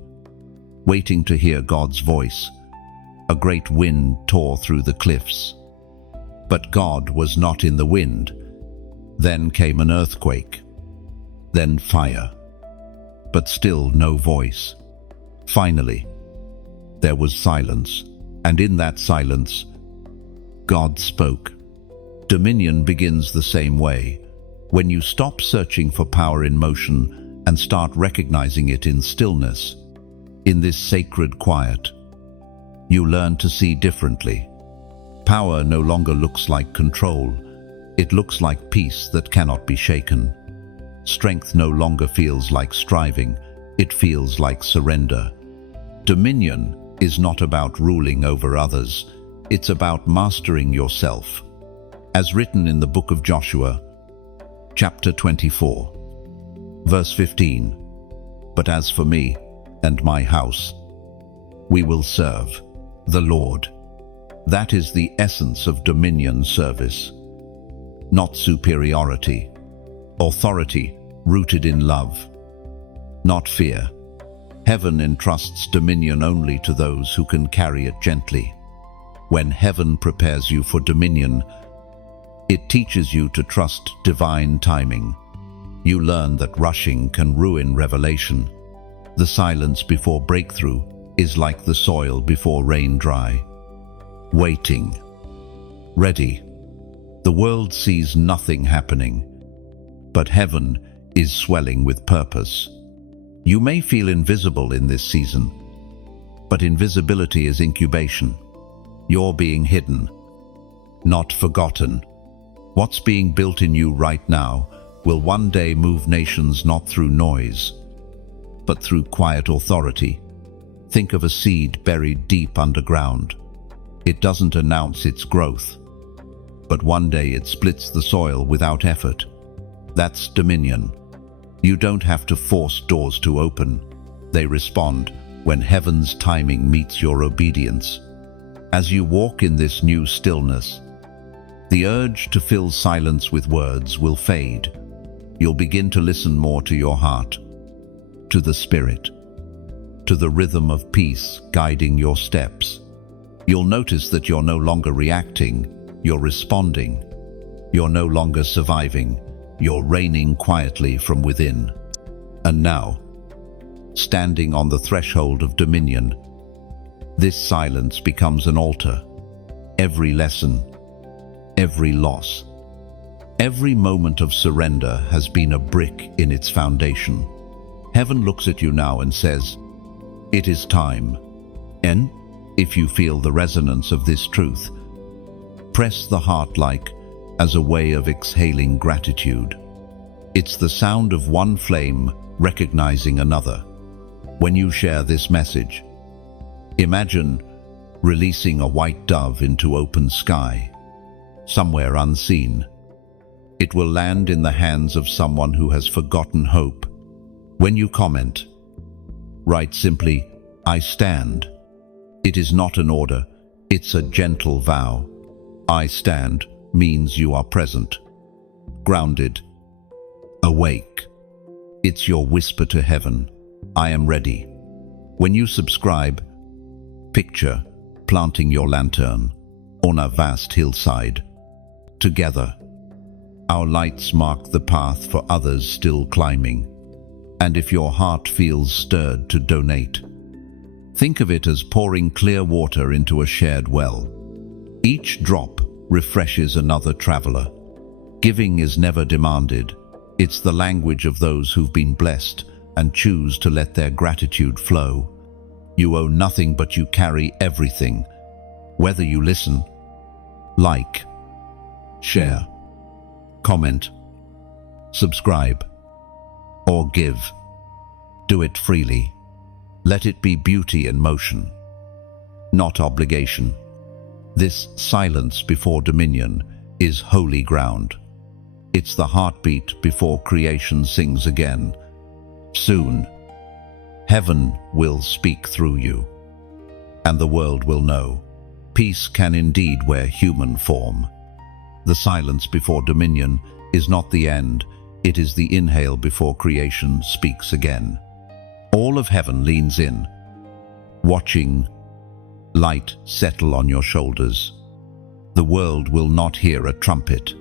waiting to hear God's voice. A great wind tore through the cliffs. But God was not in the wind. Then came an earthquake. Then fire. But still no voice. Finally, there was silence, and in that silence, God spoke. Dominion begins the same way. When you stop searching for power in motion and start recognizing it in stillness, in this sacred quiet, you learn to see differently. Power no longer looks like control. It looks like peace that cannot be shaken. Strength no longer feels like striving. It feels like surrender. Dominion is not about ruling over others. It's about mastering yourself. As written in the book of Joshua, chapter 24, verse 15, "But as for me and my house, we will serve the Lord." That is the essence of dominion service. Not superiority. Authority rooted in love. Not fear. Heaven entrusts dominion only to those who can carry it gently. When heaven prepares you for dominion, it teaches you to trust divine timing. You learn that rushing can ruin revelation. The silence before breakthrough is like the soil before rain dry. Waiting. Ready. The world sees nothing happening, but heaven is swelling with purpose. You may feel invisible in this season, But invisibility is incubation. You're being hidden, not forgotten. What's being built in you right now will one day move nations not through noise, but through quiet authority. Think of a seed buried deep underground. It doesn't announce its growth, but one day it splits the soil without effort. That's dominion. You don't have to force doors to open. They respond when heaven's timing meets your obedience. As you walk in this new stillness, the urge to fill silence with words will fade. You'll begin to listen more to your heart, to the Spirit, to the rhythm of peace guiding your steps. You'll notice that you're no longer reacting, you're responding. You're no longer surviving, you're reigning quietly from within. And now, standing on the threshold of dominion, this silence becomes an altar. Every lesson, every loss, every moment of surrender has been a brick in its foundation. Heaven looks at you now and says, "It is time." And if you feel the resonance of this truth, press the heart like as a way of exhaling gratitude. It's the sound of one flame recognizing another. When you share this message, imagine releasing a white dove into open sky, somewhere unseen. It will land in the hands of someone who has forgotten hope. When you comment, write simply, "I stand." It is not an order, it's a gentle vow. "I stand" means you are present, grounded, awake. It's your whisper to heaven, "I am ready." When you subscribe, picture planting your lantern on a vast hillside. Together, our lights mark the path for others still climbing. And if your heart feels stirred to donate, think of it as pouring clear water into a shared well. Each drop refreshes another traveler. Giving is never demanded. It's the language of those who've been blessed and choose to let their gratitude flow. You owe nothing, but you carry everything. Whether you listen, like, share, comment, subscribe, or give, do it freely. Let it be beauty in motion, not obligation. This silence before dominion is holy ground. It's the heartbeat before creation sings again. Soon, heaven will speak through you, and the world will know. Peace can indeed wear human form. The silence before dominion is not the end, it is the inhale before creation speaks again. All of heaven leans in, watching light settle on your shoulders. The world will not hear a trumpet,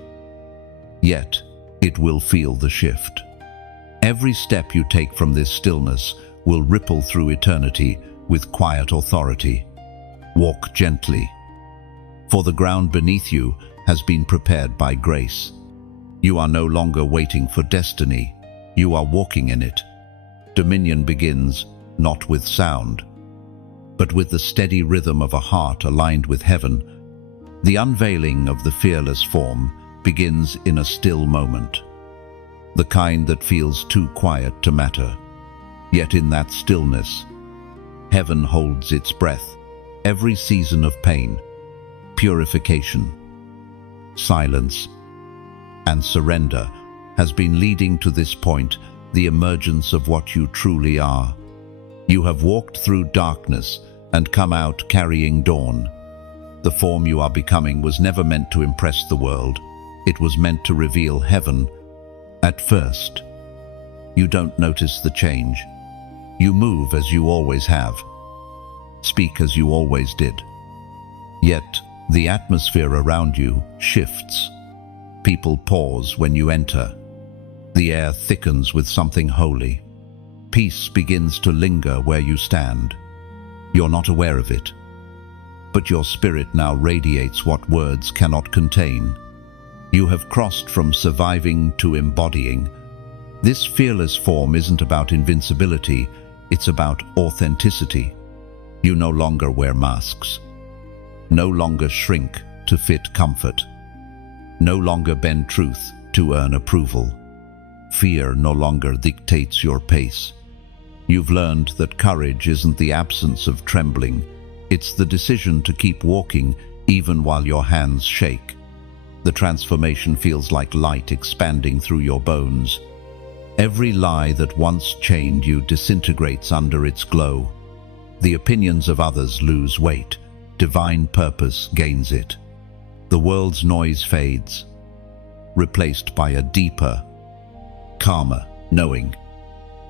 yet it will feel the shift. Every step you take from this stillness will ripple through eternity with quiet authority. Walk gently, for the ground beneath you has been prepared by grace. You are no longer waiting for destiny, you are walking in it. Dominion begins not with sound, but with the steady rhythm of a heart aligned with heaven. The unveiling of the fearless form begins in a still moment, the kind that feels too quiet to matter. Yet in that stillness, heaven holds its breath. Every season of pain, purification, silence, and surrender has been leading to this point, the emergence of what you truly are. You have walked through darkness and come out carrying dawn. The form you are becoming was never meant to impress the world. It was meant to reveal heaven. At first, you don't notice the change. You move as you always have, speak as you always did. Yet, the atmosphere around you shifts. People pause when you enter. The air thickens with something holy. Peace begins to linger where you stand. You're not aware of it, but your spirit now radiates what words cannot contain. You have crossed from surviving to embodying. This fearless form isn't about invincibility, it's about authenticity. You no longer wear masks, no longer shrink to fit comfort, no longer bend truth to earn approval. Fear no longer dictates your pace. You've learned that courage isn't the absence of trembling, it's the decision to keep walking even while your hands shake. The transformation feels like light expanding through your bones. Every lie that once chained you disintegrates under its glow. The opinions of others lose weight. Divine purpose gains it. The world's noise fades, replaced by a deeper, calmer knowing.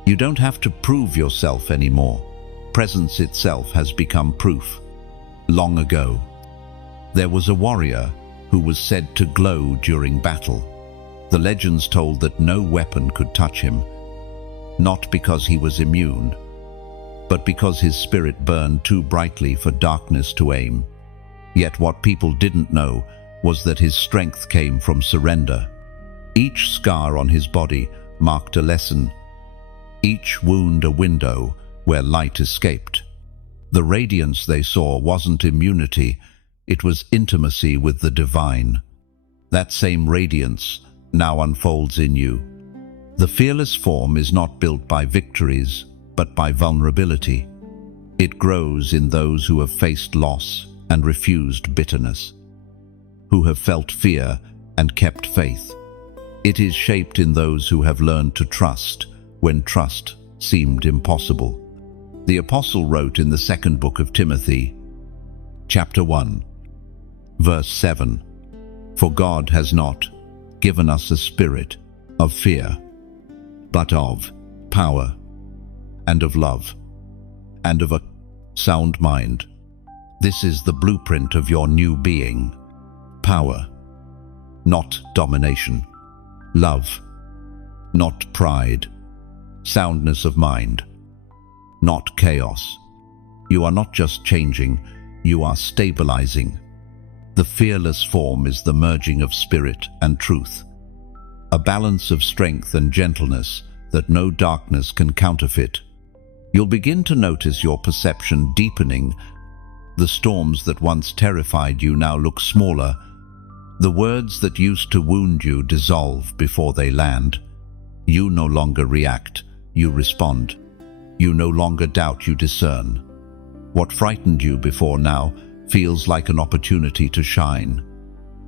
You don't have to prove yourself anymore. Presence itself has become proof. Long ago, there was a warrior who was said to glow during battle. The legends told that no weapon could touch him, not because he was immune, but because his spirit burned too brightly for darkness to aim. Yet what people didn't know was that his strength came from surrender. Each scar on his body marked a lesson, each wound a window where light escaped. The radiance they saw wasn't immunity, it was intimacy with the divine. That same radiance now unfolds in you. The fearless form is not built by victories, but by vulnerability. It grows in those who have faced loss and refused bitterness, who have felt fear and kept faith. It is shaped in those who have learned to trust when trust seemed impossible. The Apostle wrote in the second book of Timothy, chapter 1, verse 7, "For God has not given us a spirit of fear, but of power and of love and of a sound mind." This is the blueprint of your new being. Power, not domination. Love, not pride. Soundness of mind, not chaos. You are not just changing, you are stabilizing. The fearless form is the merging of spirit and truth, a balance of strength and gentleness that no darkness can counterfeit. You'll begin to notice your perception deepening. The storms that once terrified you now look smaller. The words that used to wound you dissolve before they land. You no longer react, you respond. You no longer doubt, you discern. What frightened you before now feels like an opportunity to shine.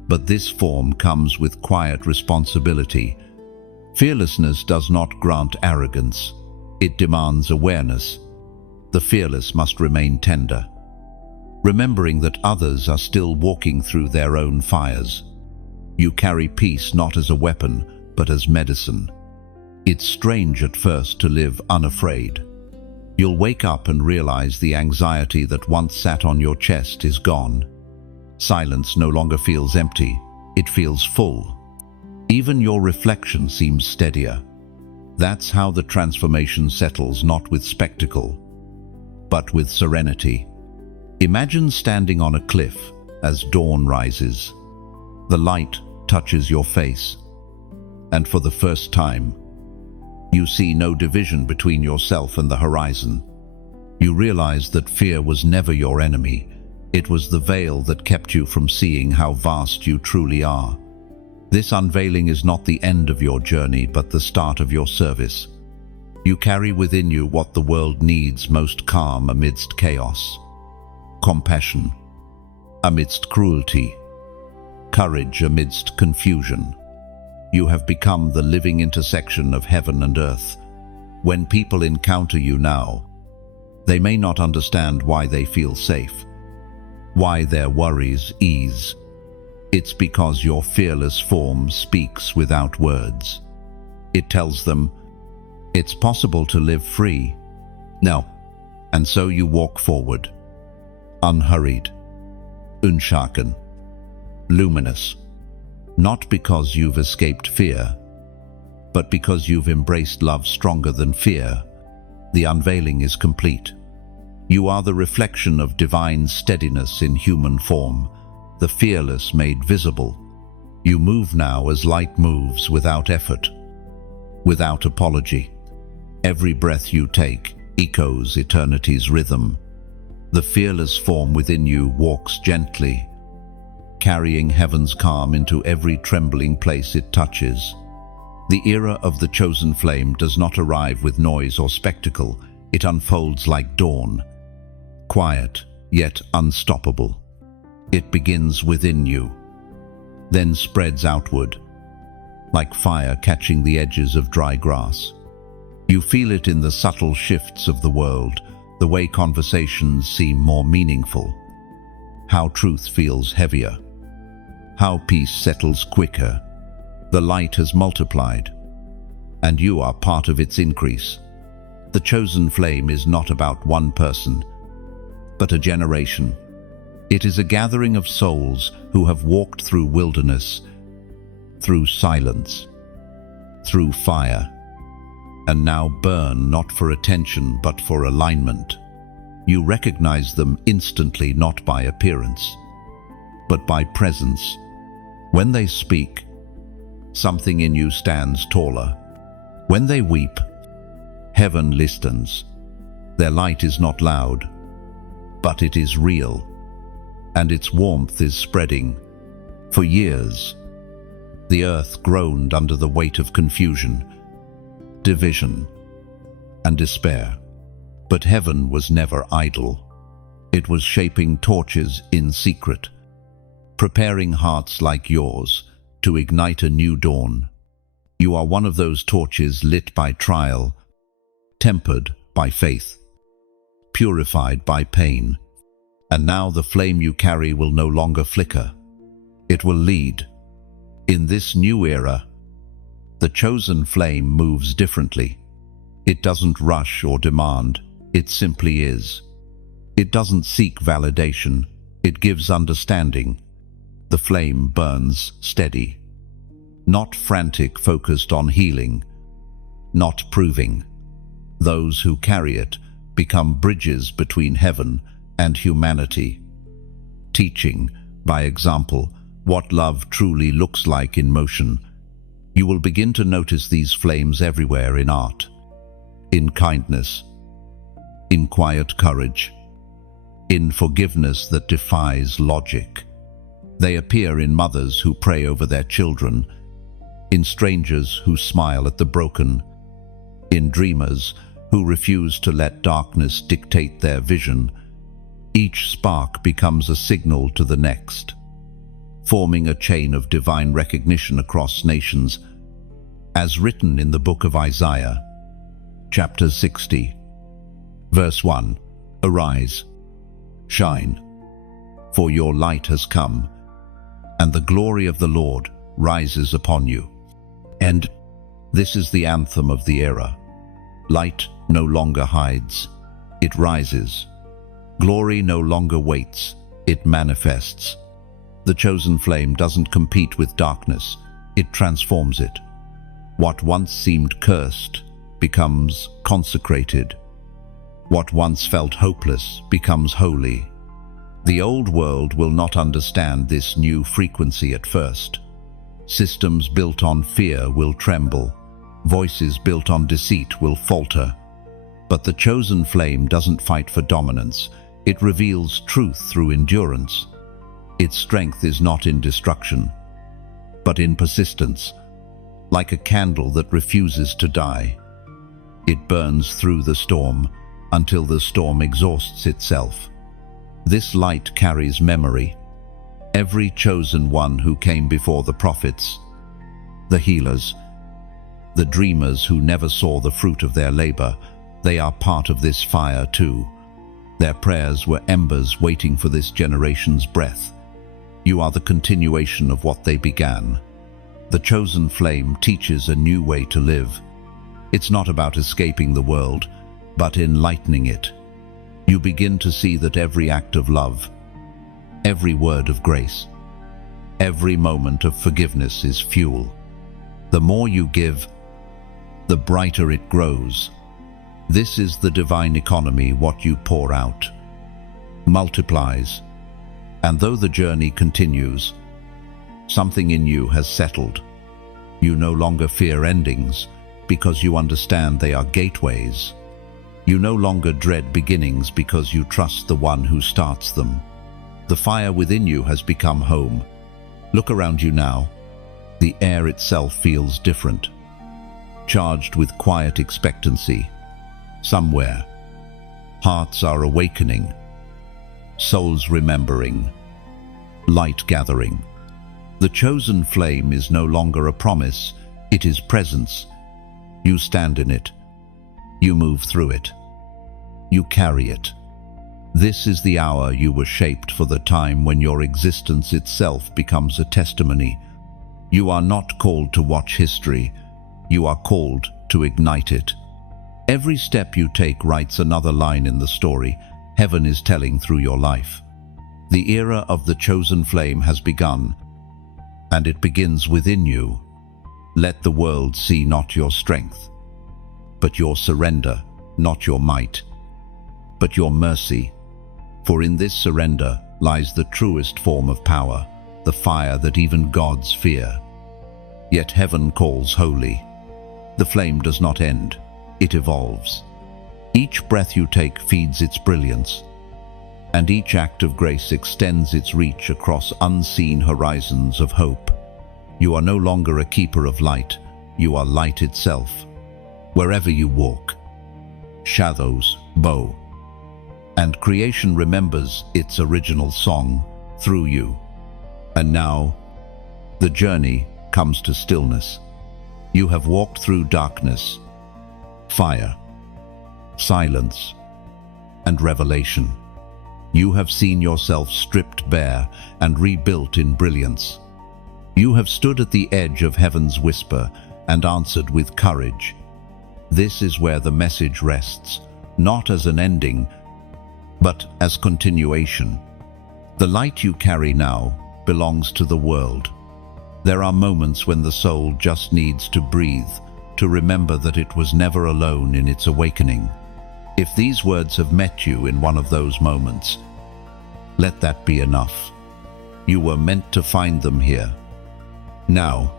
But this form comes with quiet responsibility. Fearlessness does not grant arrogance. It demands awareness. The fearless must remain tender, remembering that others are still walking through their own fires. You carry peace not as a weapon, but as medicine. It's strange at first to live unafraid. You'll wake up and realize the anxiety that once sat on your chest is gone. Silence no longer feels empty, it feels full. Even your reflection seems steadier. That's how the transformation settles, not with spectacle, but with serenity. Imagine standing on a cliff as dawn rises. The light touches your face, and for the first time, you see no division between yourself and the horizon. You realize that fear was never your enemy. It was the veil that kept you from seeing how vast you truly are. This unveiling is not the end of your journey, but the start of your service. You carry within you what the world needs most: calm amidst chaos, compassion amidst cruelty, courage amidst confusion. You have become the living intersection of heaven and earth. When people encounter you now, they may not understand why they feel safe, why their worries ease. It's because your fearless form speaks without words. It tells them, it's possible to live free. Now, and so you walk forward, unhurried, unshaken, luminous, not because you've escaped fear, but because you've embraced love stronger than fear. The unveiling is complete. You are the reflection of divine steadiness in human form, the fearless made visible. You move now as light moves, without effort, without apology. Every breath you take echoes eternity's rhythm. The fearless form within you walks gently, carrying heaven's calm into every trembling place it touches. The era of the chosen flame does not arrive with noise or spectacle. It unfolds like dawn, quiet yet unstoppable. It begins within you, then spreads outward, like fire catching the edges of dry grass. You feel it in the subtle shifts of the world, the way conversations seem more meaningful, how truth feels heavier, how peace settles quicker. The light has multiplied, and you are part of its increase. The chosen flame is not about one person, but a generation. It is a gathering of souls who have walked through wilderness, through silence, through fire, and now burn not for attention but for alignment. You recognize them instantly, not by appearance, but by presence. When they speak, something in you stands taller. When they weep, heaven listens. Their light is not loud, but it is real, and its warmth is spreading. For years, the earth groaned under the weight of confusion, division, and despair. But heaven was never idle. It was shaping torches in secret, preparing hearts like yours to ignite a new dawn. You are one of those torches lit by trial, tempered by faith, purified by pain. And now the flame you carry will no longer flicker. It will lead. In this new era, the chosen flame moves differently. It doesn't rush or demand. It simply is. It doesn't seek validation. It gives understanding. The flame burns steady, not frantic, focused on healing, not proving. Those who carry it become bridges between heaven and humanity, teaching, by example, what love truly looks like in motion. You will begin to notice these flames everywhere, in art, in kindness, in quiet courage, in forgiveness that defies logic. They appear in mothers who pray over their children, in strangers who smile at the broken, in dreamers who refuse to let darkness dictate their vision. Each spark becomes a signal to the next, forming a chain of divine recognition across nations, as written in the book of Isaiah, chapter 60, verse 1. Arise, shine, for your light has come, and the glory of the Lord rises upon you. And this is the anthem of the era. Light no longer hides, it rises. Glory no longer waits, it manifests. The chosen flame doesn't compete with darkness, it transforms it. What once seemed cursed becomes consecrated. What once felt hopeless becomes holy. The old world will not understand this new frequency at first. Systems built on fear will tremble. Voices built on deceit will falter. But the chosen flame doesn't fight for dominance. It reveals truth through endurance. Its strength is not in destruction, but in persistence. Like a candle that refuses to die, it burns through the storm until the storm exhausts itself. This light carries memory. Every chosen one who came before the prophets, the healers, the dreamers who never saw the fruit of their labor, they are part of this fire too. Their prayers were embers waiting for this generation's breath. You are the continuation of what they began. The chosen flame teaches a new way to live. It's not about escaping the world, but enlightening it. You begin to see that every act of love, every word of grace, every moment of forgiveness is fuel. The more you give, the brighter it grows. This is the divine economy. What you pour out multiplies. And though the journey continues, something in you has settled. You no longer fear endings because you understand they are gateways. You no longer dread beginnings because you trust the one who starts them. The fire within you has become home. Look around you now. The air itself feels different, charged with quiet expectancy. Somewhere, hearts are awakening, souls remembering, light gathering. The chosen flame is no longer a promise, it is presence. You stand in it. You move through it. You carry it. This is the hour you were shaped for, the time when your existence itself becomes a testimony. You are not called to watch history. You are called to ignite it. Every step you take writes another line in the story heaven is telling through your life. The era of the chosen flame has begun, and it begins within you. Let the world see not your strength, but your surrender, not your might, but your mercy. For in this surrender lies the truest form of power, the fire that even gods fear. Yet heaven calls holy. The flame does not end, it evolves. Each breath you take feeds its brilliance, and each act of grace extends its reach across unseen horizons of hope. You are no longer a keeper of light, you are light itself. Wherever you walk, shadows bow, and creation remembers its original song through you. And now, the journey comes to stillness. You have walked through darkness, fire, silence, and revelation. You have seen yourself stripped bare and rebuilt in brilliance. You have stood at the edge of heaven's whisper and answered with courage. This is where the message rests, not as an ending, but as continuation. The light you carry now belongs to the world. There are moments when the soul just needs to breathe, to remember that it was never alone in its awakening. If these words have met you in one of those moments, let that be enough. You were meant to find them here. Now,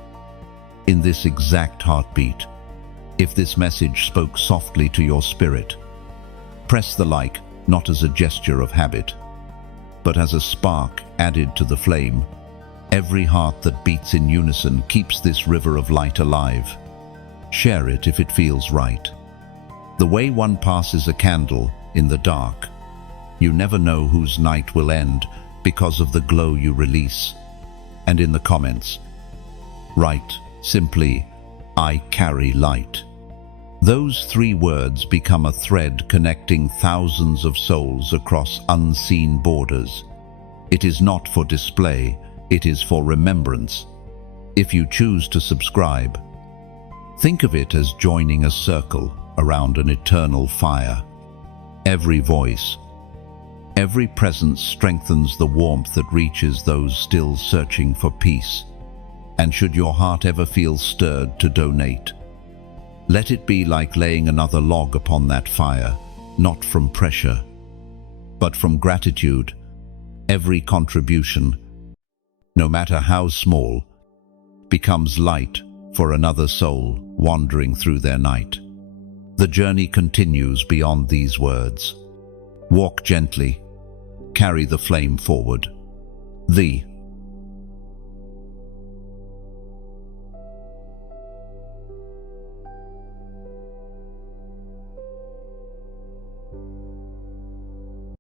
in this exact heartbeat, if this message spoke softly to your spirit, press the like, not as a gesture of habit, but as a spark added to the flame. Every heart that beats in unison keeps this river of light alive. Share it if it feels right. The way one passes a candle in the dark, you never know whose night will end because of the glow you release. And in the comments, write simply, "I carry light." Those 3 words become a thread connecting thousands of souls across unseen borders. It is not for display, it is for remembrance. If you choose to subscribe, think of it as joining a circle around an eternal fire. Every voice, every presence strengthens the warmth that reaches those still searching for peace. And should your heart ever feel stirred to donate, let it be like laying another log upon that fire, not from pressure, but from gratitude. Every contribution, no matter how small, becomes light for another soul wandering through their night. The journey continues beyond these words. Walk gently, carry the flame forward. The